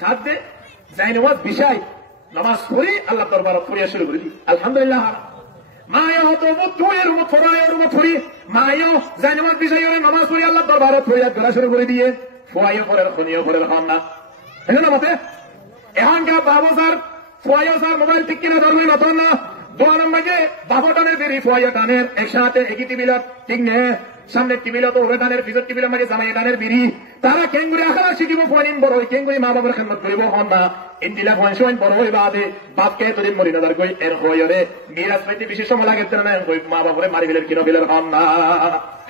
সাথ দে যাই নামাজ বিষয় নামাজ পড়ি আল্লাহ দরবার ফরিয়াদ শুরু করে দিই আলহামদুলিল্লাহ মায়া হতো তুয়ের মত ফরায়ের মত ফরি মায়া যাই নামাজ বিষয় হয়ে নামাজ পড়ি আল্লাহ দরবার ফরিয়াদ করা শুরু করে দিয়ে ফুয়াইও পরের খনিও পরের খান না হেন না মতে এখানকার বাবু স্যার ফুয়াইও স্যার মোবাইল ঠিক কিনা ধরবে নতুন না দোয়া নম্বরে বাবু টানের বেরি ফুয়াইয়া টানের একসাথে একই টিবিলত ঠিক নে সামনে টিবিল তো ওরে টানের পিছর টিবিলের মাঝে জামাই টানের বিড়ি তারা কেঙ্গুরি আখড়া শিখিব ফোয়ানিন বড় হই কেঙ্গুরি মা বাবার খেদমত করিব হন না ইন্দিলা ফোয়ান সোয়ান বড় হই বাদে বাপকে এতদিন মরি নাদার কই এর হইরে মিরাজ পাইতে বেশি সময় লাগে না কই মা বাবারে মারি গেলেন কিনো গেলেন হন না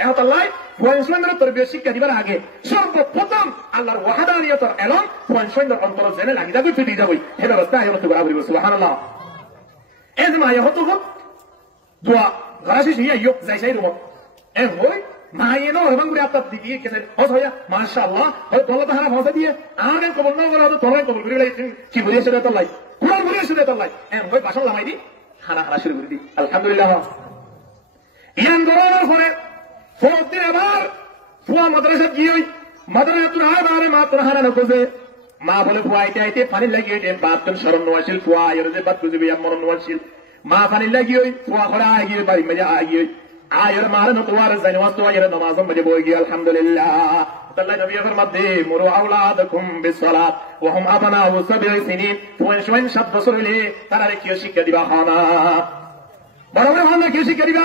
এখন আল্লাহ ফোয়ান সোয়ানের তরবিয়ত শিক্ষা দিবার আগে সর্বপ্রথম আল্লাহর ওয়াহদানিয়তের এলন ফোয়ান সোয়ানের অন্তর জেনে লাগি যাবে ফিটি যাবই হে ব্যবস্থা আয়ত করা বলিব সুবহানাল্লাহ এজ মা ইহত হত দোয়া গারাশি হিয়া ইয়ক যাইসাই রুম এ হই মায়ে নো এবং করে আপনার দিদি কেসে হস হইয়া মাশাআল্লাহ হয় তোলা তাহারা ভাষা দিয়ে আগে কবল না করে তোলাই কবল করে কি বলিয়ে সেটা তোলাই কোরআন বলিয়ে সেটা তোলাই এম হই বাসন লামাই দি খানা খানা শুরু করে দি আলহামদুলিল্লাহ ইয়ান গরমের পরে প্রতিদিন আবার ফুয়া মাদ্রাসা গিয়ে মাদারে তুই আয় বারে মা তোর হারানো খোঁজে মা বলে ফুয়াইতে আইতে পানি লাগিয়ে বাথরুম সরম নোয়াশিল ফুয়া এর যে বাদ বুঝবি মরণ নোয়াশিল মা পানি লাগিয়ে ফুয়া খরা আগিয়ে বাড়ি মেজে আগিয়ে আয়ের মারে নতওয়ার জানি ওয়াতো আয়ের নামাজম মেজে বই গিয়ে আলহামদুলিল্লাহ তাআলা নবী ফরমাতে মুরু আওলাদাকুম বিসসালাত ওয়া হুম আবনাউ 7 সিনিন ওয়ান 7 বছর হইলে তারা কি শিক্ষা দিবা হানা বড় বড় হানা কি শিক্ষা দিবা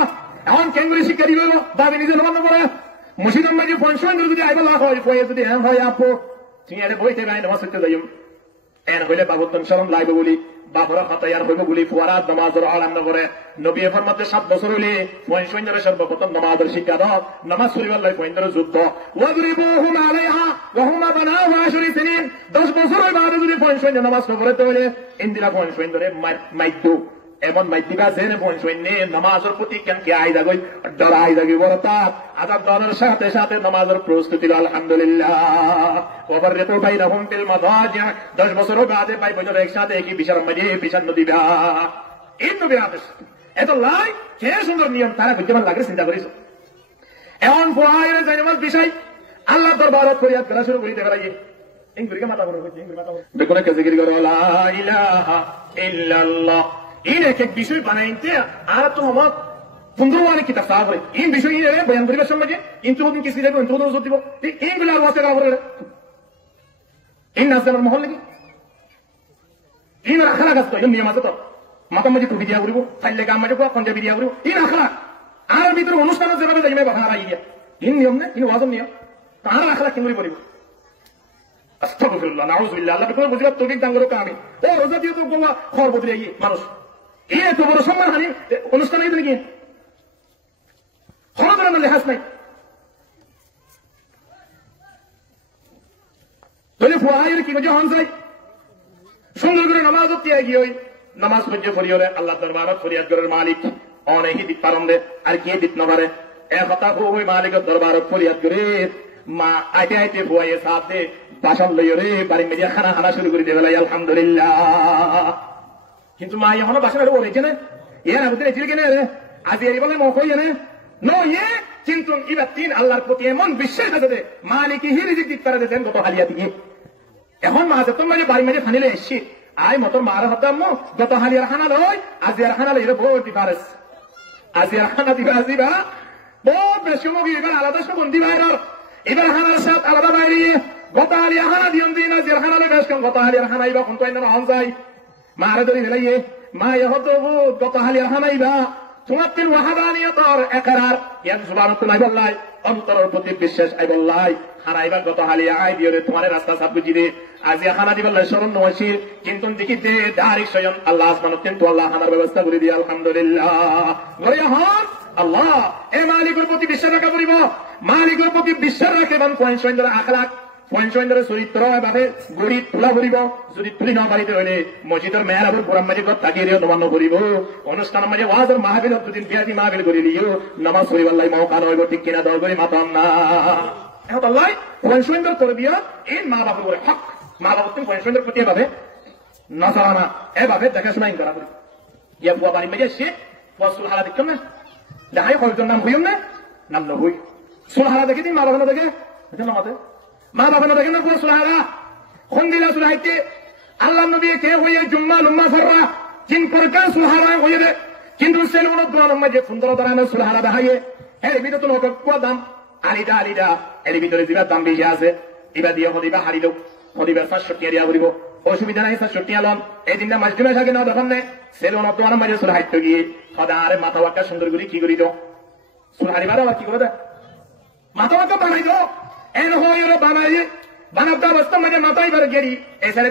এখন কেঙ্গুরি শিক্ষা দিবা দাবি নিজে নামাজ পড়ে মুসিদম মাঝে পয়সা যদি আইবা হয় ফয়ে যদি হ্যাঁ হয় আপু তুমি এর বইতে গায় নামাজ পড়তে যাইম এর হইলে বাবুতন শরম লাইব বলি বাবরা খতায়ার হইব বলি ফুয়ারাত নামাজের আলাম না করে নবী ফরমাতে 7 বছর হইলে পয়সা সর্বপ্রথম নামাজের শিক্ষা দাও নামাজ পড়িবার লাই পয়সার যুদ্ধ ওয়াজরিবুহুম আলাইহা ওয়া হুম বানাউ 10 সিনিন 10 বছর বাদে যদি পয়সা নামাজ পড়তে হইলে ইন্দিরা পয়সা ধরে মাইদু এমন মাইদিবা জেনে পয়সা নিয়ে নামাজের প্রতি কেন কি আইদা গই ডরা আইদা গই বড়তা আজাব ডরার সাথে সাথে নামাজের প্রস্তুতি আলহামদুলিল্লাহ ওভার রেপোর্ট ভাই রহম বিল মাদাজি 10 বছর বাদে ভাই বছর একসাথে কি বিশাল মাঝে বিশাল নদীবা এই নবী আদেশ এত লাই কে সুন্দর নিয়ম তারা বুঝতে লাগে চিন্তা করিস এমন ফুয়াইরে জানিমাল বিষয় আল্লাহ দরবারত ফরিয়াদ করা শুরু করি দেবে লাগে ইংরেজি মাথা বড় হচ্ছে ইংরেজি মাথা বড় বেকনে কে জিকির করো লা ইলাহা ইল্লাল্লাহ این এক এক বিষয় বানাইতে আর তো আমার 15 অনেক কিতাব সাবরে এই বিষয় নিয়ে বয়ান করিবার সময় কিন্তু ওদিন কিছু দেব তো ওদিন দিব এইগুলা ওয়াতে কাবরে এই নাজদার মহল লাগি এই রাখলা গাছ তো নিয়ম আছে তো মাথা মাঝে টুপি দিয়া করিব ফাইলে গাম মাঝে পঞ্জাবি দিয়া করিব এই রাখলা আর ভিতরে অনুষ্ঠান যেভাবে যাইবে বাহানা রাখিয়া এই নিয়ম না এই ওয়াজন নিয়ম তার রাখলা কেমন করিব আস্তাগফিরুল্লাহ নাউযুবিল্লাহ আল্লাহ তো বুঝিবা তৌফিক দান করো আমি ও রোজা দিয়ে তো গোয়া খবর বদলে গিয়ে মানুষ এই এত বড় সম্মান হানি অনুষ্ঠান এই নাকি কোনো ধরনের লেহাজ নাই তাহলে ফুয়াইয়ের কি যখন যাই সুন্দর করে নামাজ দিয়ে গিয়ে ওই নামাজ পড়ে ফরিয়রে আল্লাহ দরবারত ফরিয়াদ করার মালিক অনেকই দিত পারম দে আর কে দিত না পারে এ কথা ওই মালিকের দরবারত ফরিয়াদ করে মা আইতে আইতে ফুয়াইয়ের সাথে বাসন লইও রে বাড়ি মেজিয়া খানা খানা শুরু করে দেবে আলহামদুলিল্লাহ কিন্তু মা এখনো বাসন ওরেছে না এর আগে রেছিল কেন রে আজ এর বলে মকই না নো ইয়ে কিন্তু এবার তিন আল্লাহর প্রতি এমন বিশ্বাস আছে মালিকি হিরিজিক দিতে পারে দেন গত হালিয়া দিকে এখন মা যে তোমার বাড়ি মেজে ফানিলে এসছি আয় মতর মার হতাম গত হালিয়ার খানা লই আজ এর খানা লই বহুত ডিফারেন্স আজ এর খানা দিবা আসিবা বহুত বেশি মুভি এবার আলাদা সব বন্দি বাইরের এবার খানার সাথে আলাদা বাইরে গত হালিয়া খানা দিয়ন দিন আজ এর খানা লই বেশ কম গত হালিয়ার খানা ইবা কোন তো না হন যায় মারে ধরি ফেলাইয়ে মা হতো গত হালিয়ার খানা ইবা তোমার তিন ওয়াহাদানিয়তর একরার ইয়ান সুবহানাল্লাহ নাই বললাই অন্তরের প্রতি বিশ্বাস আই বললাই হারাইবা গত হালিয়া আই দিওরে তোমার রাস্তা সাপ বুঝি দে আজ খানা দি বললাই শরণ নওয়াসির কিন্তু দেখিতে ডাইরেক্ট স্বয়ং আল্লাহ আসমানত কিন্তু আল্লাহ খানার ব্যবস্থা করে দিয়ে আলহামদুলিল্লাহ গরিয়া হন আল্লাহ এ মালিকের প্রতি বিশ্বাস রাখা পড়িব মালিকের প্রতি বিশ্বাস রাখে এবং পয়সা আখলাক পঞ্চমের চরিত্র এভাবে গড়ি তোলা ফুরিব যদি তুলি ন পারিতে হইলে মসজিদের মেয়েরাবুর পুরাম মাঝে তাকিয়ে নবান্ন করিব অনুষ্ঠানের মাঝে ওয়াজের মাহবিল দুদিন বিয়াদি মাহবিল করে দিও নামাজ পড়িবার লাই মৌকা নইব ঠিক কিনা দল করে মাতাম না এখন আল্লাহ পঞ্চমের করে দিয়া এই মা বাবার করে হক মা বাবার তুমি পঞ্চমের প্রতি এভাবে নজরানা এভাবে দেখাশোনা করা করি ইয়া বুয়া বাড়ি মেজে সে সুলহারা দেখতাম না দেখাই কয়েকজন নাম হইম না নাম ন হই সুলহারা দেখে দিন মা বাবা দেখে নামাতে মা বাবা না দেখেন না কোন সুলহারা কোন দিলা সুলহাইতে আল্লাহ নবী কে হয়ে জুম্মা লুম্মা ফররা তিন প্রকার সুলহারা হয়ে দে কিন্তু সেলুন দোয়ান মাঝে সুন্দর দাঁড়ানো সুলহারা দেখাইয়ে এর ভিতরে তো নকল দাম আলিদা এর ভিতরে দিবা দাম বেশি আছে এবার দিয়ে হদিবা হারিল হদিবার ৬০ টাকা দিয়া করিব অসুবিধা নাই ৬০ টাকা লন এই দিনটা মাস দুমাস আগে না তখন নে সেলুন দোয়ান মাঝে সুলহাইতে গিয়ে সদা আরে মাথা বাক্কা সুন্দর করে কি করি দাও সুলহারিবার আবার কি করে দে মাথা বাক্কা বানাই দাও এন হয় বানাই বানাবটা অবস্থা মাঝে মাথায় বার গেরি এসারে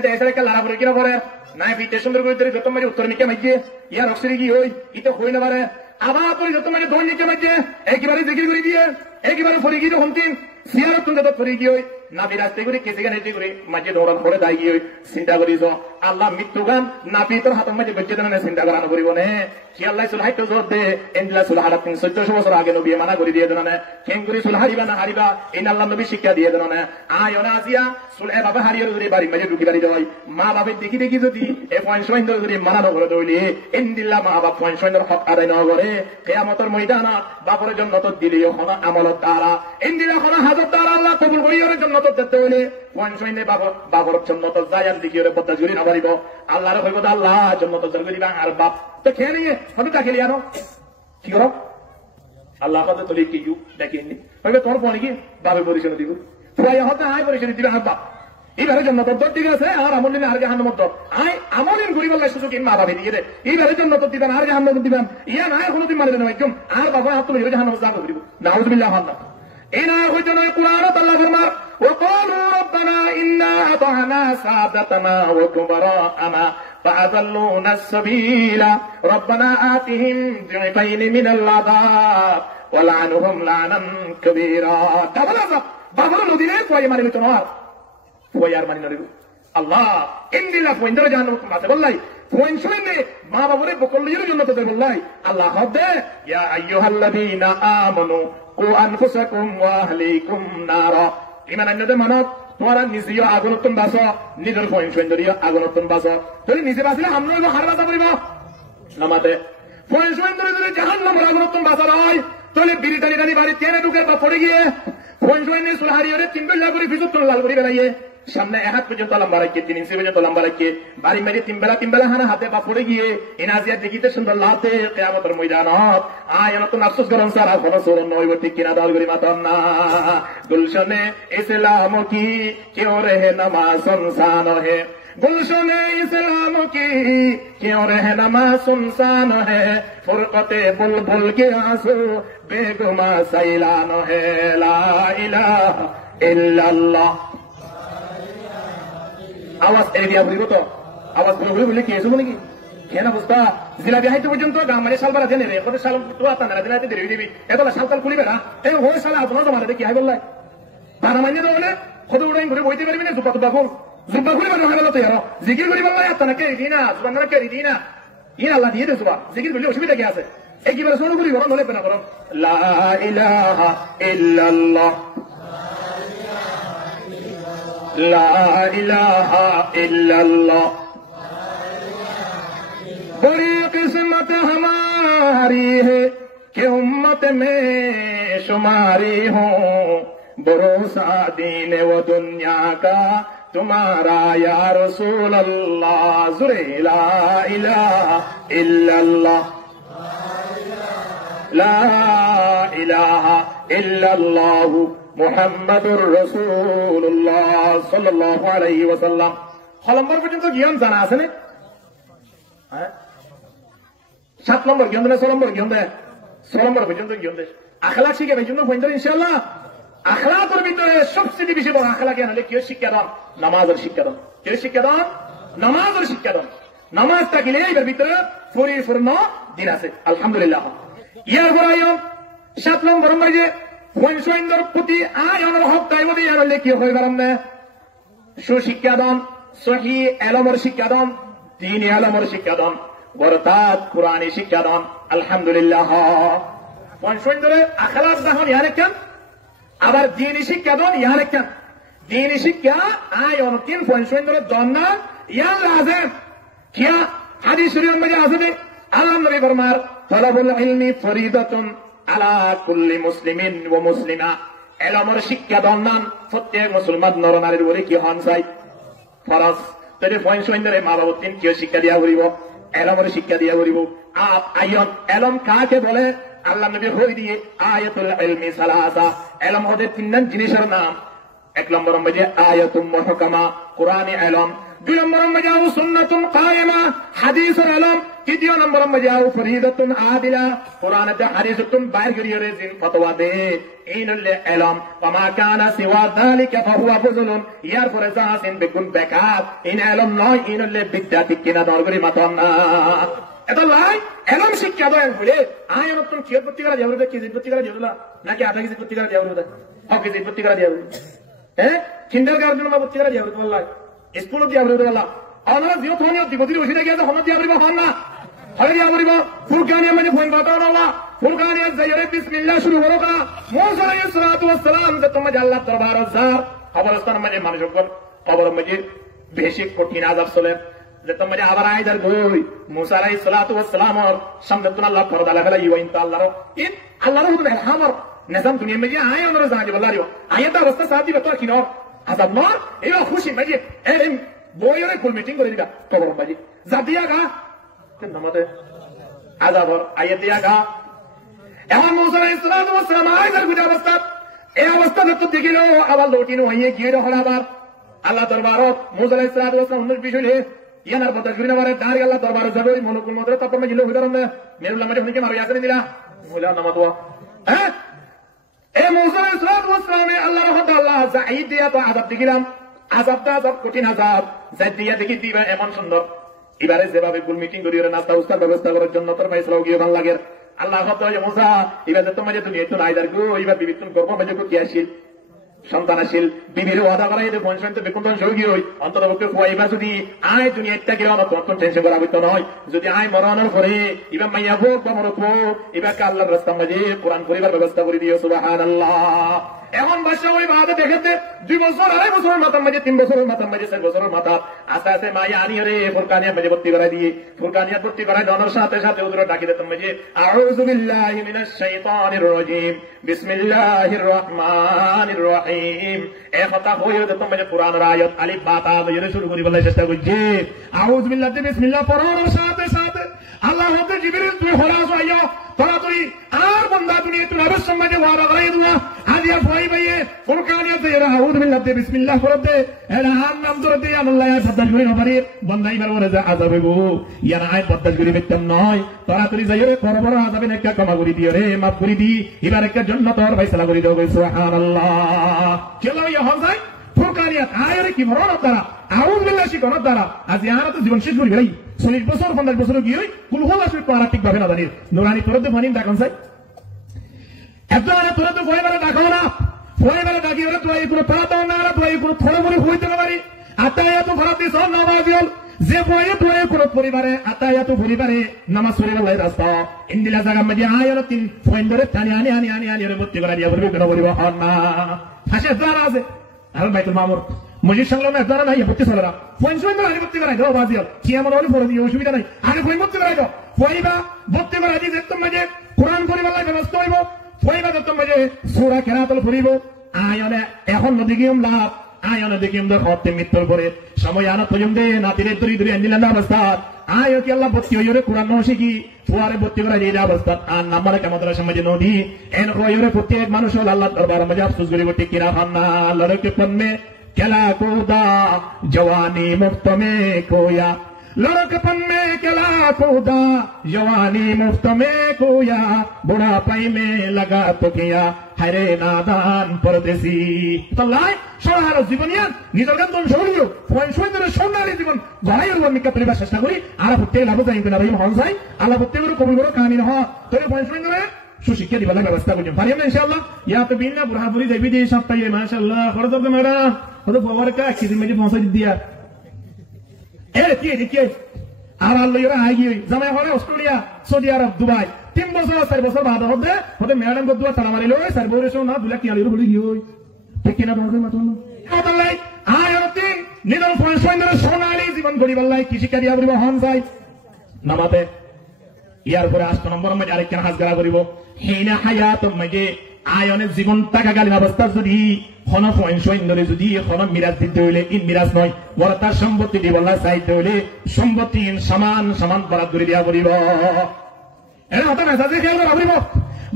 লারা করে কিনা পরে নাই বিতে সুন্দর করে যত মাঝে উত্তর নিকে মাঝে ইয়ার অক্সিরি কি হই ইতো হই না পারে আবার পরে যত মাঝে ধন নিকে মাঝে একেবারে জিকির করে দিয়ে একেবারে ফরি গিয়ে হন্তিন সিয়ারত তুমি যত ফরি গিয়ে না বিরাস্তে করে কেসে গানে করে মাঝে দৌড়ান করে দাই গিয়ে চিন্তা করিস আল্লাহ মৃত্যু গান না পিতর হাত মাঝে বেঁচে দেন চিন্তা করানো করিব নে কি আল্লাহ সুলহাইতো জোর দে এন্দিলা সুলহারা ৩১৪ বছর আগে নবী মানা করে দিয়ে দেন না কেন করে সুলহারিবা না হারিবা এই আল্লাহ নবী শিক্ষা দিয়ে দেন না আয় না আসিয়া সুলহে বাবা হারিয়ে ধরে বাড়ি মাঝে ঢুকি বাড়ি দেওয়াই মা বাবার দেখি দেখি যদি এ পয়েন্ট যদি মানানো করে দইলে এন্দিল্লা মা বাপ পয়েন্ট হক আদায় না করে কেয়ামতের ময়দানা বাপরের জন্য তো দিলে আমলত তারা এন্দিলা হাজরদার আল্লাহ কবুল করিওর জন্নত দেখতে হইলে পয়সইনে বাবর জন্নত যায়ান দিকিওরে বদ্দা জুরি না পারিব আল্লাহর কইব আল্লাহ জন্নত জরগি দিবা আর বাপ তো খেয়ে নিয়ে হতে তাকে লিয়ানো কি করো আল্লাহ কত তলি কি ইউ দেখেননি কইবে তোর পরে কি বাবে পরিচয় দিব ফুয়াই হতে আয় পরিচয় দিবে আর বাপ এইবারে জন্নত ঠিক আছে আর আমল দিনে আর জাহান্নাম মত আয় আমলিন করি বললে সুযোগ মা বাবা দিয়ে দে এইবারে জন্নত দিবেন আর জাহান্নাম দিবেন ইয়া না কোনো দিন মানে দেন একদম আর বাবা হাত তুলে জাহান্নাম যাবে করিব নাউযুবিল্লাহ আল্লাহ ইনা হইজনা কুরআন আল্লাহ ফরমার وقالوا ربنا إنا أطعنا سادتنا وكبراءنا فأضلونا السبيل ربنا آتهم ضعفين من العذاب ولعنهم لعنا كبيرا تبارك بابا نودينه فوي ماري تنوار فوي আর মানি নরিব আল্লাহ ইন্দিলা ফোন ধরে জাহান্নাম মাতে বললাই ফোন শুনে মা বাবারে বকলির জন্য তো বললাই আল্লাহ হবে ইয়া আইয়ুহাল্লাযীনা আমানু কু আনফুসাকুম ওয়া আহলিকুম নারা ইমান আনতে মানত তোমরা নিজেও আগুনতন বাসো নিজের ফোন শুনে ধরিও আগুনতন বাসো তুমি নিজে বাসলে আমরা হারবাতা করিব নামাতে ফোন শুনে ধরে জাহান্নামের আগুনতন বাসা হয় তাহলে বিড়ি টানি বাড়ি তেনে ঢুকে বা পড়ে গিয়ে ফোন শুনে সুলহারিয়রে 3 বেলা করে ফিজুত লাল করে বেলাইয়ে সামনে এক হাত পর্যন্ত লম্বা রাখিয়ে 3 ইঞ্চি পর্যন্ত লম্বা রাখিয়ে বাড়ি মেরে 3 বেলা হানা হাতে বা পড়ে গিয়ে এনাজিয়া দেখিতে সুন্দর লাতে কিয়ামতের ময়দানত আয়ানত আফসোস করন সারা কোনো সুরন নয় ঠিক কিনা দাল করি মাতাম না গুলশনে ইসলাম কি কেউ রহে নামাজ সুনসান হে গুলশনে ইসলাম কি কেউ রহে নামাজ সুনসান হে ফুরকতে বুলবুল के आंसू बेगुमा सैलान है ला इलाहा इल्लल्लाह আওয়াজ এরিয়া বলিব তো আওয়াজ বলে কি এসব নাকি কেন বুঝতা জিলাপি হাইতে পর্যন্ত গামারে সালবারা জেনে রে কত সাল তো আতা না দিনাতে দেরি দিবি এতলা সালকাল খুলিবে না এই হয়ে সালা আপনার জমাতে দেখি হাই বললাই বারা মাইনে দাও না কত উড়াই ঘুরে বইতে পারবি না জুব্বা খুলিবে না হাইলা তো ইয়ারো জিকির করি বললাই আতা না কে দিনা জুবান না কে দিনা ইন আল্লাহ দিয়ে দে জুবা জিকির করলে অসুবিধা কি আছে একবারে শুরু করি গরম হলে না গরম লা ইলাহা ইল্লাল্লাহ لا إله إلا الله बड़ी किस्मत हमारी है कि उम्मत में शुमारी हो भरोसा दीन व दुनिया का तुम्हारा या रसूल अल्लाह जुरे ला इलाहा इल्लल्लाह ला इलाहा इल्लल्लाह মুহাম্মাদুর রাসূলুল্লাহ সাল্লাল্লাহু আলাইহি ওয়াসাল্লাম নম্বর পর্যন্ত জ্ঞান জানা আছে না 7 নম্বর জ্ঞান না 6 নম্বর জ্ঞান দেয় 6 নম্বর পর্যন্ত জ্ঞান দেয় আখলাক শিখে জন্য পয়েন্ট ইনশাআল্লাহ আখলাকের ভিতরে সবচেয়ে বেশি বড় আখলাক জ্ঞান হলো কি শিক্ষা দান নামাজের শিক্ষা দান কি শিক্ষা দান নামাজের শিক্ষা দান নামাজ থাকলে এর ভিতরে পরিপূর্ণ দিন আছে আলহামদুলিল্লাহ ইয়ার পরে 7 নম্বর যে পয়সা প্রতি আয়নের হক তাইবদি আনলে কি হয়ে গেলাম না সুশিক্ষা দান সহি এলমের শিক্ষা দান দ্বীনি এলমের শিক্ষা দান বরতাত কুরআনি শিক্ষা দান আলহামদুলিল্লাহ পয়সা আখলাক দান ইয়ার কেন আবার দ্বীনি শিক্ষা দান ইয়ার কেন দ্বীনি শিক্ষা আয়ন 3 পয়সা দান না ইয়ার লাজিম কিয়া হাদিস শরীফ মধ্যে আছে আল্লাহ নবী ফরমার তলাবুল ইলমি ফরিদাতুন আলা কুল্লি মুসলিমিন ওয়া মুসলিমা এলমের শিক্ষা দান প্রত্যেক মুসলমান নরনারীর উপরে কি হন চাই ফরজ তাদের পয়সা মা বাবা 3 কি শিক্ষা দিয়া করিব এলমের শিক্ষা দিয়া করিব আপ আয়ন এলম কাকে বলে আল্লাহ নবী কই দিয়ে আয়াতুল ইলমি সালাসা এলম হতে 3 জিনিসের নাম 1 নম্বর মধ্যে আয়াতুম মুহকামা কুরআনি এলম 2 নম্বর মধ্যে সুন্নাতুন কায়েমা হাদিসের এলম 3 নম্বর মধ্যে ফরিদাতুন আদিলা কুরআনতে হাদিসতুন বাইর করিয়ে জিন ফতোয়া দে ইনল এলম ওমা কানা সিওয়া যালিকা ফাহুয়া ফুজুলুন ইয়ার পরে জাসিন বিকুন বেকার ইন এলম নয় ইনল বিদ্যা ঠিক কিনা দরগরি মাতন না এটা লাই এলম শিক্ষা দেন বলে আয়াতুন কি প্রতি করা যাবে কি প্রতি করা যাবে নাকি আধা কি প্রতি করা যাবে ও কি প্রতি করা যাবে কিন্ডারগার্টেন মা প্রতি করা যাবে আল্লাহ স্কুল দিয়া বলে আল্লাহ আমরা জিও থনিও দিবদির বসে গিয়ে হন দিয়া বলিব হন না হলে দিয়া বলিব ফুরকানিয়া মানে ফোন বাতাও না ফুরকানিয়া যাইরে বিসমিল্লাহ শুরু করো কা মুসা আলাইহিস সালাতু ওয়াস সালাম তে তোমার আল্লাহ দরবার আজাব কবরস্থান মানে মানুষজন কবর মধ্যে বেশি কঠিন আযাব চলে যে তোমার আবার আইদার গই মুসা আলাইহিস সালাতু ওয়াস সালাম সামনে তো আল্লাহ পরদা লাগালা ইওইন তো আল্লাহর হুকুমে হামর নিজাম দুনিয়া মেজি আয় ওনারা জানা দিব লারিও আয়াটা অবস্থা সাথ দিবে তোর কিনো আজাব নর এবার খুশি মেজি এই বইরে ফুল মিটিং করে দিবা কবর মেজি জাতিয়া গা কেন নামাতে আজাবর আয়াত দিয়া গা এখন মুসা আলাইহিস সালাতু ওয়াস সালাম আইজার গুদা অবস্থা এই অবস্থাতে তো দেখিলো আবার লটিনো হইয়ে গিয়ে হল আবার আল্লাহ দরবারত মুসা আলাইহিস সালাতু ওয়াস সালাম উন্নত বিষয় ইয়ানার পথে ঘুরে মারে দাঁড়িয়ে আল্লাহ দরবার যাবে মনুকুল মদরে তারপর মেজিলো হুদারম মেরুল্লাহ মাঝে হুনিকে মারো ইয়াসিন দিলা মুলা নামাতোয়া হ্যাঁ এই মুসা আলাইহিস সালাতু ওয়াস সালাম আল্লাহর হদ আল্লাহ জাইদ দিয়া তো আযাব দেখিলাম আযাবটা আযাব কঠিন আযাব জাইদ দিয়া দেখি দিবা এমন সুন্দর এবারে যেভাবে ফুল মিটিং করি ওরে নাস্তা উস্তার ব্যবস্থা করার জন্য তোর ফাইসলাও গিয়ে ভালো লাগে আল্লাহ হদ মুসা এবার তোমার যে দুনিয়া তো নাই দাঁড়গো এবার বিবিত্তন করবো মাঝে কি আসিল সন্তান আসিল বিবির ওয়াদা করা এদের বংশ বেকুন্তন সৌগী হই অন্তত পক্ষে খুয়াইবা যদি আয় দুনিয়াটা গেল না তখন টেনশন করা হইতো নয় যদি আয় মরানোর পরে এবার মাইয়া হোক বা মরত হোক এবারকে আল্লাহর রাস্তা মাঝে কোরআন করিবার ব্যবস্থা করে দিও সুবহানাল্লাহ এখন বাদশা ওই বাদে দেখেছে 2 বছর 2.5 বছরের মাথার মাঝে 3 বছরের মাথার মাঝে 4 বছরের মাথা আস্তে আস্তে মাইয়া আনি রে ফুরকানিয়া মাঝে ভর্তি করাই দিয়ে ফুরকানিয়া ভর্তি করাই দেওয়ার সাথে সাথে ওদের ডাকি দিতাম মাঝে আউযু বিল্লাহি মিনাশ শাইতানির রাজিম বিসমিল্লাহির রহমানির রহিম এই কথা হইও দিতাম মাঝে কোরআনের আয়াত আলিফ বা তা দিয়ে শুরু করি বলার চেষ্টা করছি আউযু বিল্লাহি বিসমিল্লাহ পড়ার সাথে সাথে আল্লাহ হতে জিবরিল তুই হরাস আইও তোরা তুই আর বন্দা দুনিয়া তুই রবের সমাজে ওয়ারা করাই দুয়া আজিয়া ভাই ভাইয়ে ফুরকানিয়া তে আউযু বিল্লাহি বিসমিল্লাহ পড়তে এর নাম ধরে আল্লাহ পদ্দার করি নবারি বন্দাই বার বলে আযাবে গো ইয়ার আয় পদ্দার করি বেতম নয় তোরা তুই যাইরে বড় বড় আযাবে একটা ক্ষমা করি দিও রে মাফ করি দি এবার একটা জান্নাতের ফয়সালা করি দাও সুবহানাল্লাহ চলো ইয়া হন ফুরকানিয়া আয়রে কি মরণ তারা আউযু বিল্লাহি শিকনত দ্বারা আজ ইয়ারা তো জীবন শেষ করি ভাই 40 বছর 50 বছর গিয়ে কুল হলা শুই পারা ঠিক ভাবে না জানি নুরানি তোর তো ফানি ডাকন চাই এত না তোর তো কইবারে ডাকো না কইবারে ডাকি ওরে তুই কোনো পারা দাও না তুই কোনো থড় মরি হইতে না পারি আতায়াতু ফরাতি সব নামাজিল যে বয়ে তুই কোনো পরিবারে আতায়াতু পরিবারে নামাজ পড়িবার লাই রাস্তা ইন্দিলা জায়গা মধ্যে আয়ার তিন ফয়েন্ডরে টানি আনি ওরে ভর্তি করা দিয়া বলবে কেন বলিব না হাসে দ্বার আছে আর বাইতুল মামুর মসজিদ সংলগ্ন দ্বারা নাই ভর্তি চলেরা ফয়েন সুইন আগে ভর্তি করাই দাও বাজিল কি আমার হলে পড়ে দিয়ে অসুবিধা নাই আগে ফয়েন ভর্তি করাই দাও ফয়েবা ভর্তি করাই দিয়ে দেখতাম মাঝে কোরআন পড়িবার লাই ব্যবস্থা হইব ফয়েবা দেখতাম মাঝে সূরা কেরাতুল পড়িব আয়নে এখন নদী গিয়ম লাভ আয়নে দেখিম দে হতে মৃত্যুর পরে সময় আনা পর্যন্ত নাতিরে দরি আনিলেন অবস্থা আয় কি আল্লাহ ভর্তি হইরে কোরআন ন শিখি ফুয়ারে ভর্তি করাই দিয়ে অবস্থা আর নাম্বারে কেমন সমাজে নদী এন হইরে প্রত্যেক মানুষ আল্লাহ দরবার মাঝে আফসোস করিব ঠিক কিনা হান্না লড়কে পন্নে কেলা কোদা জওয়ানি মুফত মে কোয়া लड़कपन में केला कूदा जवानी मुफ्त में कोया बुढ़ापाई में लगा तो किया हरे नादान परदेसी तल्लाई সরহার জীবনিয়া নিজের গান শরীর ফোন সুন্দরের সোনালী জীবন গড়াইয়ের ভূমিকা তুলিবার চেষ্টা করি আর প্রত্যেক লাভ যাই কিনা ভাই হন যাই আল্লাহ প্রত্যেকের কবুল করো কাহিনী নহ তোর ফোন সুন্দরে সুশিক্ষা দিবার ব্যবস্থা করি পারি আমরা ইনশাআল্লাহ ইয়া তো বিনা বুড়াপুরি যাবি দিয়ে সপ্তাহে মাশাআল্লাহ খরচ হবে ম্যাডাম ওদের বাবার কা কি মেজি পৌঁছে দিয়া এ আর আল্লাহ আগে জামাই হলে অস্ট্রেলিয়া সৌদি আরব দুবাই 3 বছর 4 বছর বাদ হবে হতে ম্যাডাম গো দুয়া তারা মারিলো 4 বছর না দুলা কি আলির বলি গিয়ে ঠিক কিনা তোমাদের মত না আল্লাহ আয়াতে নিদন ফয়সইন্দর সোনালী জীবন গড়ি বললাই কি শিক্ষা দিয়া বলিব হন যাই নামাতে ইয়ার পরে 8 নম্বর মধ্যে আরেকখান হাজগারা করিব হিনা হায়াত মধ্যে আয়নের জীবন টাকা গালিন অবস্থা যদি হন ফয়সইন্দরে যদি হন মিরাজ দিতে হইলে ইন মিরাজ নয় বড় তার সম্পত্তি দিব আল্লাহ চাইতে হইলে সম্পত্তি সমান সমান বরাদ করে দিয়া বলিব এরা হতা মেসাজে খেয়াল করা বলিব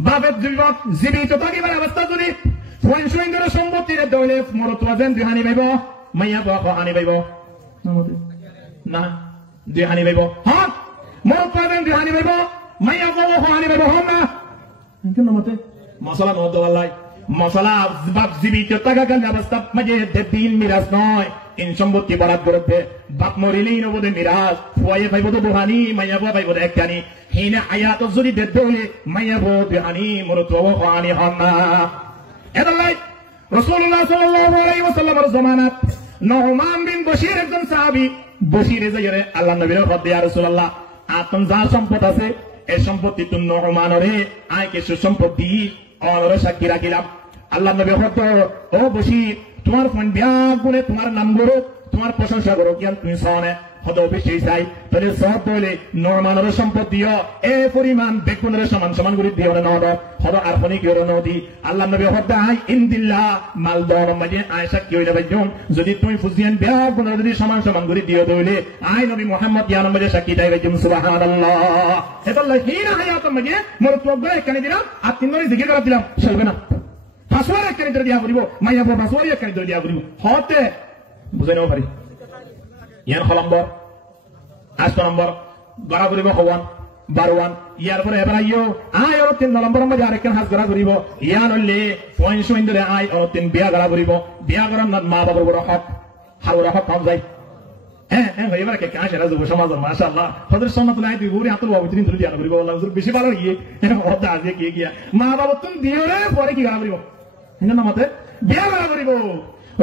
বাপের জীবন জীবিত থাকিবার অবস্থা যদি ফয়সইন্দরে সম্পত্তি দিতে হইলে মরত ওয়াজেন দুই হানি পাইব মাইয়া তো হানি পাইব না দুই হানি পাইব হ্যাঁ মরত ওয়াজেন দুই হানি পাইব মাইয়া তো হানি পাইব হন না কেন মতে মশলা নদ আল্লাহ মশলা বাপ জীবিত টাকা গাল অবস্থা মাঝে দিন মিরাজ নয় ইন সম্পত্তি বরাদ করতে বাপ মরিলেই নবদে মিরাজ ফুয়ায়ে পাইব তো দুহানি মাইয়া বুয়া পাইব একখানি হিনা আয়াত যদি দেতে হলে মাইয়া বুয়া দুহানি মরত হানি হন না এদাল্লাই রাসূলুল্লাহ সাল্লাল্লাহু আলাইহি ওয়াসাল্লামের জামানাত নুমান বিন বশির একজন সাহাবী বশিরে যাইরে আল্লাহ নবীর হদ ইয়া রাসূলুল্লাহ আপন যা সম্পদ আছে এই সম্পত্তি তুমি নুমানরে আয় কিছু সম্পত্তি और साक्षी राखिलाम আল্লাহ নবী হদ ও বশির তোমার ফোন বিয়া গুনে তোমার নাম গরো তোমার প্রশংসা করো জ্ঞান তুমি সনে হয়তো বেশি চাই তাহলে সব বলে নরমানের সম্পদ দিও এ পরিমাণ বেগুনের সমান সমান করে দিও না নদ হয়তো আর ফনি কি ওর নদী আল্লাহ নবী হদ্দা আই ইনদিল্লাহ মাল দর মাঝে আয়েশা কি হইলে বাইজন যদি তুমি ফুজিয়ান বেগুনের যদি সমান সমান করে দিও তাহলে আই নবী মুহাম্মদ ইয়ান মাঝে সাক্ষী তাই বাইজন সুবহানাল্লাহ এটা লাহিনা হায়াত মাঝে মোর প্রজ্ঞা এখানে দিলাম আর তিন নরি জিকির করা দিলাম চলবে না পাসওয়ার্ড এখানে দিয়া করিব মাইয়া পাসওয়ার্ড এখানে দিয়া করিব হতে বুঝাই নাও পারি ইয়ান নম্বর 8 নম্বর গড়া করিব হওয়ান 12 ইয়ার পরে এবার আইও আই আর 3 নম্বর মধ্যে আরেকখান হাত গড়া করিব ইয়ান হলে পয়েন্ট ধরে আই আর 3 বিয়া গড়া করিব বিয়া করার মা বাবার বড় হক হাওর হক পাম যায় হ্যাঁ এবার কে কাছে রাজু সমাজ মাশাআল্লাহ হযরত সাল্লাল্লাহু আলাইহি ওয়া সাল্লাম আতুল ওয়া দিয়া করিব আল্লাহ বেশি ভালো গিয়ে হদা আছে কি গিয়া মা বাবা তুমি দিও রে পরে কি গড়া করিব হিনা নামাতে বিয়া গড়া করিব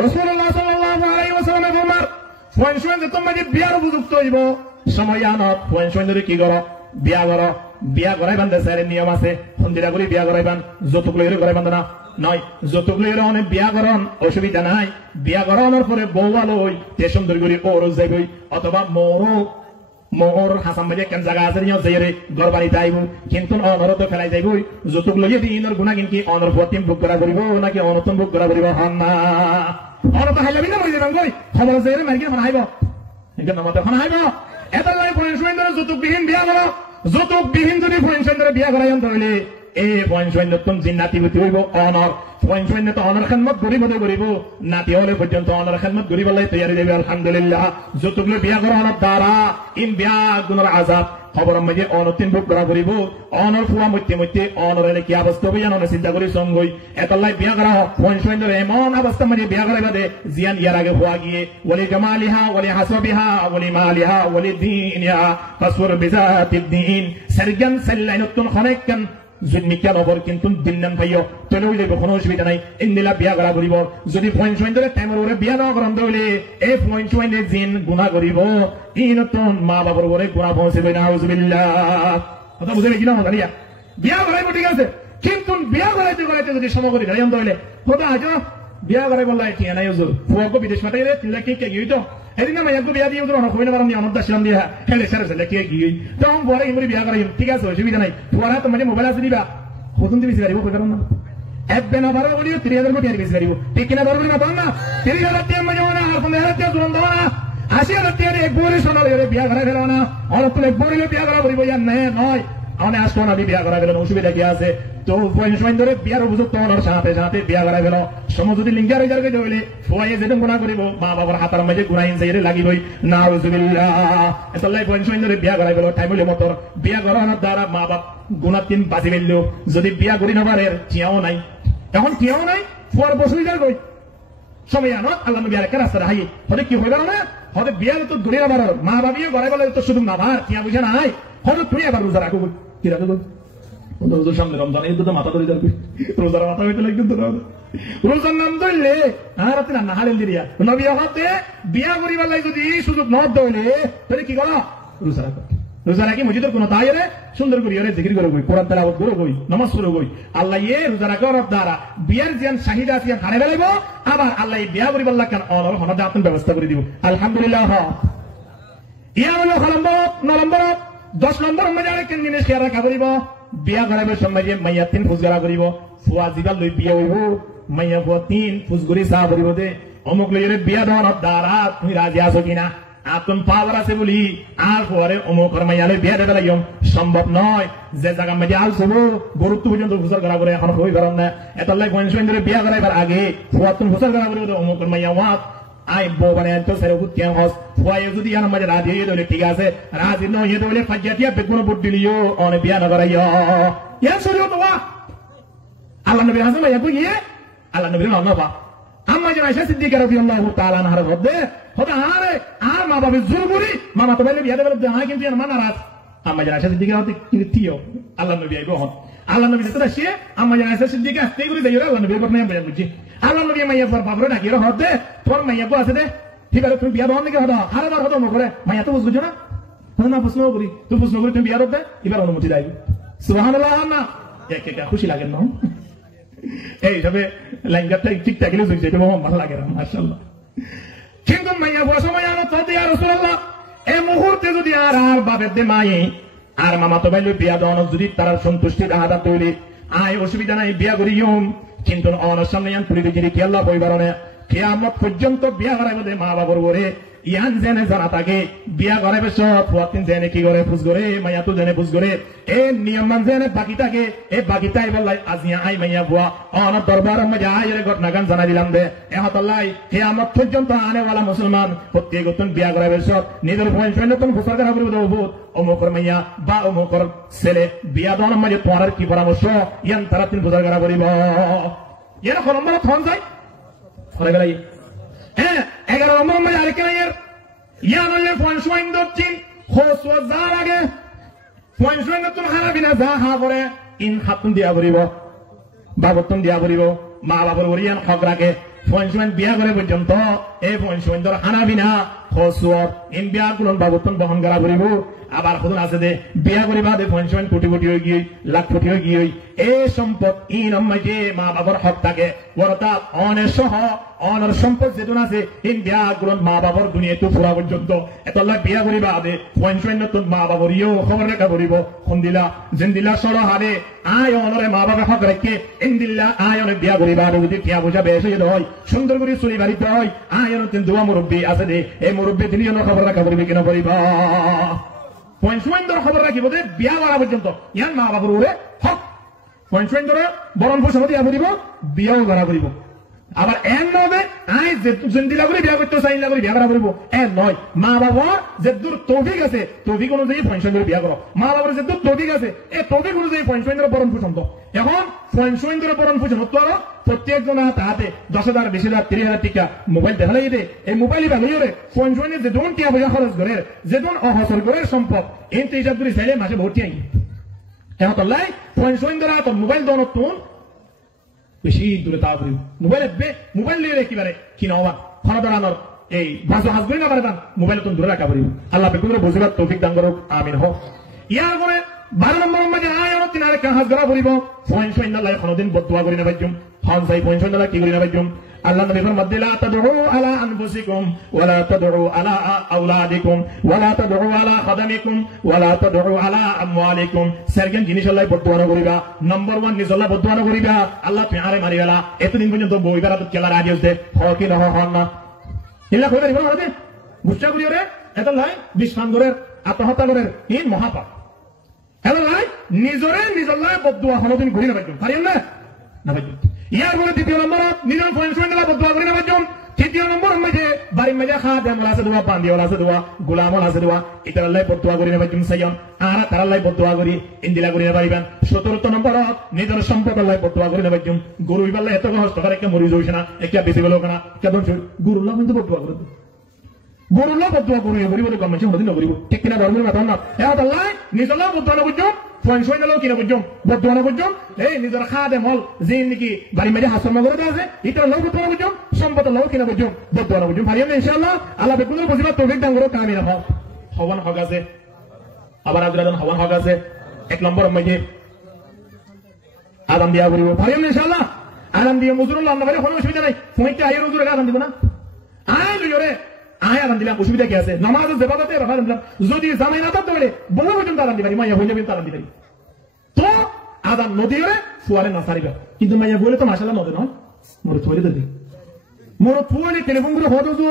রাসূলুল্লাহ সাল্লাল্লাহু আলাইহি ওয়াসাল্লাম ফরমান পয়েন্ট যে তোমাকে বিয়ার উপযুক্ত হইব সময় আনত পয়েন্ট ধরে কি করো বিয়া করো বিয়া করাইবান দেশের নিয়ম আছে সন্ধিরা করে বিয়া করাইবান যৌতুক লইরে করাইবান না নয় যৌতুক লইরে অনেক বিয়া করন অসুবিধা নাই বিয়া করানোর পরে বউয়া লই তে সুন্দর করে ওর যাইবই অথবা মোর হাসান বাজে কেন জায়গা আছে নিয়ে যাইরে ঘর বাড়িতে আইব কিন্তু অনরত ফেলাই যাইবই যৌতুক লইয়ে দিনের গুণা কিন্তু অনর প্রতিম ভোগ করা করিব নাকি অনতম ভোগ করা করিব হন না অনত হাইলাবি না মরি যাবেন গই খবর যাইরে মার্কে এখন হাইব এখানে মতে এখন হাইব এটা লাই পয়েন্ট ধরে যৌতুকবিহীন বিয়া করো যৌতুকবিহীন যদি পয়েন্ট ধরে বিয়া করাইন তাহলে এই পয়েন্ট তুমি জিন্নাতি হইতে হইব অনর পয়েন্ট তো অনর খেদমত গরিব হতে গরিব নাতি হলে পর্যন্ত অনর খেদমত গরিব লাই তৈরি দেবে আলহামদুলিল্লাহ যৌতুক বিয়া করো অনর দ্বারা ইন বিয়া গুণের আজাদ খবর মাঝে অনতিন ভোগ করা করিব অনর ফুয়া মধ্যে অনর এলে কি অবস্থা হইয়া অনর চিন্তা করি সঙ্গই এতলাই বিয়া করা পয়েন্ট ধরে এমন অবস্থা মাঝে বিয়া করা বাদে জিয়ান ইয়ার আগে হওয়া গিয়ে ওলি জামালিহা ওলি হাসবিহা ওলি মালিহা ওলি দীনিহা ফাসফুর বিজাতিদ দীন সারগান সাল্লাই নতুন খনেকন জুন্মিকা নবর কিন্তু দিন ভাইও তলে হইলে কোনো অসুবিধা নাই ইন্দিলা বিয়া করা করিব যদি পয়েন্ট ধরে টাইমের ওরে বিয়া না করান তাহলে এই পয়েন্ট জিন গুণা করিব ই নতুন মা বাবার ওরে গুণা পৌঁছবে না আউযুবিল্লাহ কথা বুঝে গেছি না দাঁড়িয়া বিয়া করাইব ঠিক আছে কিন্তু বিয়া করাইতে যদি সমকরি গাইন তাহলে কথা আজ বিয়া করাই বললা ঠিক নাই হুজুর ফুয়াকে বিদেশ পাঠাই রে তিনলা কি কে গিয়ে তো এদিন আমি একটু বিয়া দিয়ে অনেক হইলে পারেন অনেক দাসিলাম দিয়া হেলে সারে সালে কে গিয়ে তখন পরে ইমরি বিয়া করাই ঠিক আছে অসুবিধা নাই তোমার হাতে মাঝে মোবাইল আছে দিবা কতদিন দিবি গাড়িব কই পারেন না একবে না বারো বলিও 30,000 কোটি আর বেশি গাড়িব ঠিক কিনা বারো বলি না পান না 30,000 টাকা মাঝে না আর 15,000 টাকা জুলন দাও না 80,000 টাকা এক বড়ি সোনালে বিয়া করাই ফেলো না অনেক এক বড়ি বিয়া করা বলিব ইয়া নয় অনেক আসতো না বিয়া করা গেল অসুবিধা কি আছে তো পয়েন্ট ধরে বিয়ার উপযুক্ত হওয়ার সাথে বিয়া করা গেল সম যদি লিঙ্গার হইলে হইলে ফুয়াই যেটা গুণা করিব মা বাবার হাতার মাঝে গুণাইন যাইরে লাগিবই না আউযুবিল্লাহ এতলাই পয়েন্ট ধরে বিয়া করা গেল টাইম হইলে মতর বিয়া করানোর দ্বারা মা বাপ গুণা তিন বাঁচি ফেলল যদি বিয়া করি নবারের টিয়াও নাই এখন টিয়াও নাই ফুয়ার বসুই যার গই সময় আনো আল্লাহ নবী আরেকটা রাস্তা হাই হলে কি হয়ে গেল না হলে বিয়া তো ঘুরে না বাড়ার মা বাবিও গড়াই বলে তো শুধু না ভার টিয়া বুঝে না আয় হলে তুই এবার রোজা রাখো কি রাখো সামনে রমজান এই তো মাথা ধরে যাবে রোজার মাথা হইতে লাগবে রোজার নাম ধরলে আর না হালেন দিরিয়া নবী হতে বিয়া করিবার লাগে যদি সুযোগ ন ধরলে তাহলে কি করো রোজা রাখো রোজা রাখি মসজিদের কোন তাই রে সুন্দর করি রে জিকির করে গই কোরআন তেলাওয়াত করে গই নামাজ পড়ে গই আল্লাহ ইয়ে রোজা রাখার দ্বারা বিয়ার জিয়ান শাহিদা আছে হারে বেলাইব আবার আল্লাহ বিয়া করিবার লাগে কেন অনর হনদা আপনি ব্যবস্থা করে দিব আলহামদুলিল্লাহ ইয়া হলো নম্বর 10 নম্বর মধ্যে আরেকটা জিনিস খেয়াল রাখা করিব বিয়া করাইবার সময় যে মাইয়া 3 ফুসগরা করিব ফুয়া জিবা লই বিয়া হইব মাইয়া ফুয়া 3 ফুসগরি সাহ করিব দে অমুক লইরে বিয়া দেওয়ার দ্বারা তুমি রাজি আছো কিনা আতন পাওয়ার আছে বলি আর পরে অমুকর মাইয়া লই বিয়া দেবে লাগিম সম্ভব নয় যে জায়গা মধ্যে আল সব গুরুত্ব পর্যন্ত ফুসর করা করে এখন হই পারেন না এতলাই পয়েন্ট ধরে বিয়া করাইবার আগে ফুয়া তুমি ফুসর করা করিব অমুকর মাইয়া ওয়াত আই বনে তো সেরে কুতিয়ান হস ফুয়াই যদি ইয়ার মাঝে রাজি হয়ে দলে ঠিক আছে রাজি নয় হয়ে দলে ফাজিয়াতিয়া বেগুন বুট দিলিও অনে বিয়া না করাইও ইয়া শরীয়ত ওয়া আল্লাহ নবী হাসান ভাই আপনি গিয়ে আল্লাহ নবীর নাম না আম্মা জান আয়েশা সিদ্দিকা রাদিয়াল্লাহু তাআলা আনহা হদে হদা আরে আর মা বাবা জুরবুরি মামা তো বলে বিয়া দেবে না কিন্তু ইয়ার মানা রাত আম্মা জান আয়েশা সিদ্দিকা হতে কিতিও আল্লাহ নবী আইবো হন আল্লাহ নবী তো আসে আম্মা জান আয়েশা সিদ্দিকা আসতে করে দেয় আল্লাহ নবী বর্ণনা বয়ান বুঝি আল্লাহ নবী মাইয়া পর বাবরে ডাকি রে হদে তোর মাইয়া কো আছে দে ঠিক আছে তুমি বিয়া দন নাকি হদা হারাবার হদা মো করে মাইয়া তো বুঝছো না না প্রশ্ন করি তুই প্রশ্ন করি তুমি বিয়া দে এবার অনুমতি দাইবি সুবহানাল্লাহ না একা খুশি লাগে না এই তবে লাইনটা ঠিক থাকলে বুঝছে এটা ভালো লাগে না মাশাআল্লাহ কিন্তু মাইয়া বড় সময় আনো তো ইয়া রাসূলুল্লাহ এই মুহূর্তে যদি আর বাপের দে মাই আর মামা তো বাইলে বিয়া দেওয়ানো যদি তারা সন্তুষ্টি দাদা তৈরি আয় অসুবিধা নাই বিয়া করিম কিন্তু অনার সামনে ইয়ান তুলি দিকে কি আল্লাহ পরিবারণে কিয়ামত পর্যন্ত বিয়া করাইব দে মা বাবার করে ইয়ান জেনে জানা থাকে বিয়া করাইবে সব ফুয়াতিন জেনে কি করে ফুস করে মাইয়া তো জেনে ফুস করে এ নিয়ম মান জেনে বাকি থাকে এ বাকি তাই বললাই আজিয়া আই মাইয়া বুয়া অনার দরবার মধ্যে আয়ের ঘটনা গান জানা দিলাম দে এহতাল্লাই কিয়ামত পর্যন্ত আনে ওয়ালা মুসলমান প্রত্যেক নতুন বিয়া করাইবে সব নিজের পয়েন্ট নতুন ফুসার করা করবে বহুত অমুকর মাইয়া বা অমুকর ছেলে বিয়া দেওয়ার মাঝে তোমার কি পরামর্শ ইয়ান তারা তিন ফুসার করা করিব ইয়ান নম্বর থন যায় ফলে গেলাই হ্যাঁ 11 নম্বর মাঝে আরেক নাইয়ের ইয়ান হলে পয়েন্ট দচ্ছিন হোসওয়া যার আগে পয়েন্ট নতুন হারা বিনা যা হা করে ইন হাতুন দিয়া করিব বাবতন দিয়া করিব মা বাবার ওরিয়ান হক রাখে পয়েন্ট বিয়া করে পর্যন্ত এই পয়েন্ট ধর হানা বিনা হোসওয়ার ইন বিয়া গুলো বাবতন বহন করা করিব আবার খুদন আছে দে বিয়া করিবা দে পয়েন্ট কোটি কোটি হয়ে গিয়ে লাখ কোটি হয়ে গিয়ে এই সম্পদ ইন মাঝে মা বাবার হক থাকে অর্থাৎ অনের সহ অনার সম্পদ যেটুন আছে ইন বিয়া গুলো মা বাবার দুনিয়াতে পুরা পর্যন্ত এত লাখ বিয়া করিবা দে পয়েন্ট নতুন মা বাবার ইয়েও খবর রেখা করিব খুন্দিলা জিন্দিলা সর হারে আয় অনরে মা বাবার হক রেখে ইন্দিল্লা আয় অনেক বিয়া করিবা যদি টিয়া বোঝা বেশ হয়ে হয় সুন্দর করে চুরি বাড়িতে হয় আয় অনেক দোয়া মুরব্বী আছে দে এই মুরব্বী তিনি খবর রাখা করিবে কেন করিবা পয়েন্ট খবর রাখিব যে বিয়া করা পর্যন্ত ইয়ান মা বাবার ওরে হক পয়েন্ট বরণ পোষণ দিয়া করিব বিয়াও করা করিব আবার এন নবে আই জিন্দিলা করে বিয়া করতে চাইলা করে বিয়া করা করিব এন নয় মা বাবা যে দূর তৌফিক আছে তৌফিক অনুযায়ী পয়েন্ট বিয়া করো মা বাবার যে দূর তৌফিক আছে এই তৌফিক অনুযায়ী পয়েন্ট বরণ পোষণ তো এখন পয়েন্ট বরণ পোষণ তো প্রত্যেক জন হাতে 10,000 20,000 30,000 টিকা মোবাইল দেখালে যেতে এই মোবাইল ভালোই পয়েন্ট যে দোন টিয়া পয়সা খরচ করে যে দোন অহসর করে সম্পদ এই 3,000 করে চাইলে মাসে ভর্তি আই এখন তাই পয়েন্ট ধরা তো মোবাইল দোন তুন বেশি দূরে তা করি মোবাইল নিয়ে একেবারে কিনা হওয়া খনা ধরানোর এই ভাষা হাস করি না পারে মোবাইল তুমি দূরে রাখা পারি আল্লাহ বেকুরে বুঝিবার তৌফিক দান করুক আমিন হোক ইয়ার পরে 12 নম্বর মাঝে আয় তিন আরেক হাস ধরা করিব পয়েন্ট আল্লাহ কোনদিন বদুয়া করি না বাজ্যম হন যাই পয়েন্ট আল্লাহ কি করি না বাজ্যম আল্লাহ নবী ফরমাত দিলা তাদউ আলা আনফুসিকুম ওয়ালা তাদউ আলা আওলাদিকুম ওয়ালা তাদউ আলা খাদামিকুম ওয়ালা তাদউ আলা আমওয়ালিকুম সারগেন জিনিস আল্লাহ বদুয়া করিবা নম্বর 1 নিজ আল্লাহ বদুয়া করিবা আল্লাহ তুই মারিবালা এতদিন পর্যন্ত বইবারা তো কেলা রাজি হইছে হকি না হন না ইল্লা কইরা দিবা না বুঝছা করি রে এত লাই বিস্ফান করে আত্মহত্যা করে ইন মহাপাপ এত লাই নিজরে নিজ আল্লাহ বদুয়া কোনদিন করি না বাজ্যম পারিম না না বাজ্যম ইয়ার পরে দ্বিতীয় নম্বর নিজের পয়েন্ট বদুয়া করি না বাজ্যম তৃতীয় নম্বর মাঝে বাড়ির মাঝে খাদেম আছে দোয়া বান্দিওয়ালা আছে দোয়া গোলাম আছে দোয়া এটা আল্লাহ বদুয়া করি না বাজ্যম সাইয়ন আর তার আল্লাহ বদুয়া করি ইন্দিলা করি না পারিবেন 17 নম্বর নিজের সম্পদ আল্লাহ বদুয়া করি না বাজ্যম গরু ইবাল্লাহ এত কষ্ট করে একটা মরি যাইছে না একটা বেশি গেল না কেমন গরুল্লাহ কিন্তু বদুয়া করে গরুল্লাহ বদুয়া করি বলে কম হদিন করিব ঠিক কিনা ধর্মের কথা না এত আল্লাহ নিজ আল্লাহ বদুয়া না বুঝছো পয়েন্ট কিনা বুঝছো বদুয়া না বুঝছো এই নিজের খাদেম হল যে নাকি বাড়ির মাঝে হাসন করে আছে এটা লোক বদুয়া না বুঝছো সম্পদ লোক কিনা বুঝছো বদুয়া না বুঝছো পারিম না ইনশাআল্লাহ আল্লাহ বেকুনের বুঝিবা তৌফিক দান করো কামিনা হও হওয়ান হক আছে আবার আজরাদান হওয়ান হক আছে 1 নম্বর মাঝে আদাম দিয়া করিব পারিম না ইনশাআল্লাহ আদাম দিয়ে মুজুরুল্লাহ না বলে কোনো অসুবিধা নাই পয়েন্টে আয়ের হুজুরে আদাম দিব না আয় লইরে আয় আদাম দিলাম অসুবিধা কি আছে নামাজ জেবাদতে রাখা দিলাম যদি জামাই না থাকতে বলে বহু পর্যন্ত আদাম দিবারি মাইয়া হইলে কিন্তু আদাম দিবারি তো আদাম নদী হলে ফুয়ারে না সারিবা কিন্তু মাইয়া বলে তো মাশাআল্লাহ নদী নয় মোর থইরে দেবে মোর ফুয়ারে টেলিফোন করে হতো তো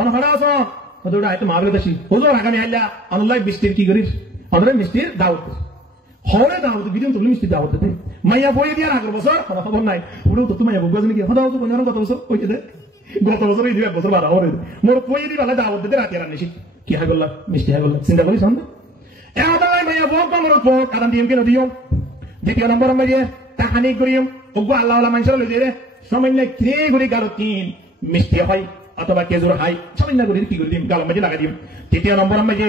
অনহরা আছো হতোটা এত মারবে দাসি হুজুর আগামী আল্লাহ আল্লাহ মিষ্টির কি করিস অনরে মিষ্টির দাওয়াত হরে দাওয়াত বিদিন তুমি মিষ্টির দাওয়াত দিতে মাইয়া বই দিয়ার আগের বছর খবর নাই ওরে তো তুমি মাইয়া বগজ নাকি হদাও তো কোন কত বছর কইতে দে গত বছর এই 2 বছর বাড়া হরে মোর কই দি বালা দাওয়াত দিতে রাতে রান্নিছি কি হয় গল্লা মিষ্টি হয় গল্লা চিন্তা করিস না এ আদালাই মাইয়া বক মোর বক আদান দিম কেন দিও দ্বিতীয় নম্বর মাইয়া তাহানি করিম ওগো আল্লাহ আল্লাহ মানসর লই দে সামান্য ক্রে গুলি গালো তিন মিষ্টি হয় অথবা কেজুর হাই সামান্য গুলি কি করি দিম গালো মাঝে লাগা দিম তৃতীয় নম্বর মাঝে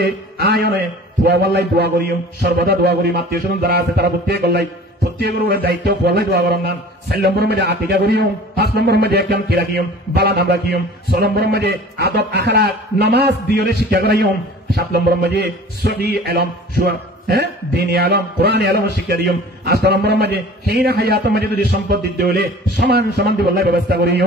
আয়নে দোয়া বললাই দোয়া করিম সর্বদা দোয়া করি আত্মীয় স্বজন যারা আছে তারা প্রত্যেক গল্লাই প্রত্যেকের দায়িত্ব বললাই দোয়া করম না 4 নম্বর মাঝে আতিকা করিম 5 নম্বর মাঝে একদম কি রাখিম বালা নাম রাখিম 6 নম্বর মাঝে আদব আখলাক নামাজ দিয়রে শিক্ষা করাইম 7 নম্বর মাঝে সহি ইলম শুয়া হ্যাঁ দিনী আলম কোরআন আলম শিক্ষা দিম 8 নম্বর মাঝে হেইনা হায়াত মাঝে যদি সম্পদ দিতে হলে সমান সমান দিব আল্লাহ ব্যবস্থা করিম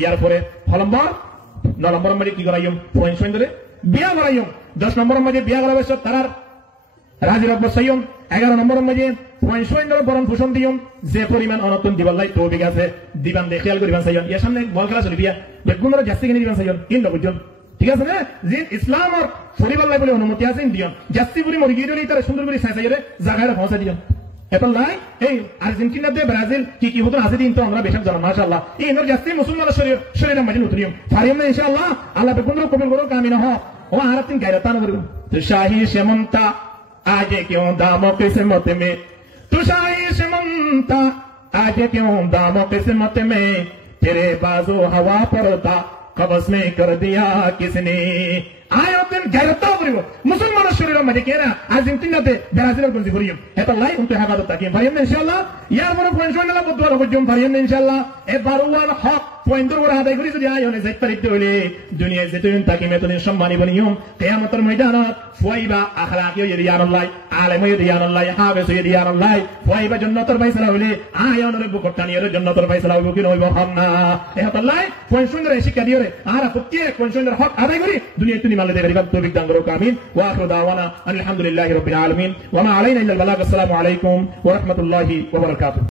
ইয়ার পরে 9 নম্বর মাঝে কি করাইম পয়েন্ট ধরে বিয়া করাইম 10 নম্বরের মধ্যে বিয়া করা বেশ তারার রাজি রব্ব সাইয়ম 11 নম্বরের মধ্যে পয়সা বরণ পোষণ দিয়ম যে পরিমাণ অনতন দিবাল্লাই তৌফিক আছে দিবান দেখে খেয়াল করিবান সাইয়ন এর সামনে বল খেলা চলি বিয়া বেগুনরা জাস্তি কিনে দিবান সাইয়ন ইন বুঝুন ঠিক আছে না যে ইসলাম আর পরিবাল্লাই বলে অনুমতি আছে দিয়ন জাস্তি পুরি মরি গিয়ে তারা সুন্দর করে সাইসাইরে জায়গায় পৌঁছা দিয়ন এটা লাই এই আর্জেন্টিনা দে ব্রাজিল কি হতো আছে দিন তো আমরা বেশক জানা মাশাআল্লাহ এই ইনর জাস্তি মুসলমানের শরীরের মাঝে উতরিয়ম ফারিয়ম না ইনশাআল্লাহ আল্লাহ বেগুনরা কবুল করো কামিনা হ ও আরাতিন গায়রাতান করব তো শাহী সেমন্তা आज क्यों दामों किस्मत में तू शाही शमंता आज क्यों दामों किस्मत में तेरे बाजू हवा पड़ता कबस में कर दिया किसने आयो दिन गैरता करिब मुसलमाনের শরীরের মধ্যে কেনা আর্জেন্টিনাতে ব্রাজিলের গঞ্জি করিম এটা লাই উনতে হেফাজত তাকি ভাইয়েন ইনশাআল্লাহ ইয়ার বড় পয়েন্ট না বদুয়া হজম ভাইয়েন ইনশাআল্লাহ এ বারওয়ান হক পয়েন্ট ওর আদায় করি যদি আয় হলে যাইতে পারিতে হইলে দুনিয়ায় যেতে তাকি মেতনে সম্মানী বনিয়ম কিয়ামতের ময়দানত ফুয়াইবা আখলাকিও ইয়ারুল্লাহ আলেমও ইয়ারুল্লাহ হাফেজও ইয়ারুল্লাহ ফুয়াইবা জান্নাতের ফয়সালা হইলে আয় ওরে বুকটানিয়র জান্নাতের ফয়সালা হইব কি হইব হামনা এ আল্লাহ পয়েন্ট সুন্দর শিক্ষা দিওরে আর প্রত্যেক পয়েন্ট সুন্দর হক আদায় করি দুনিয়ায় তুমি মালে দেবে তৌফিক দান করো আমিন ওয়া আখিরু দাওয়ানা আলহামদুলিল্লাহি রাব্বিল আলামিন ওয়া মা আলাইনা ইল্লাল বালাগ আসসালামু আলাইকুম ওয়া রাহমাতুল্লাহি ওয়া বারাকাতুহু।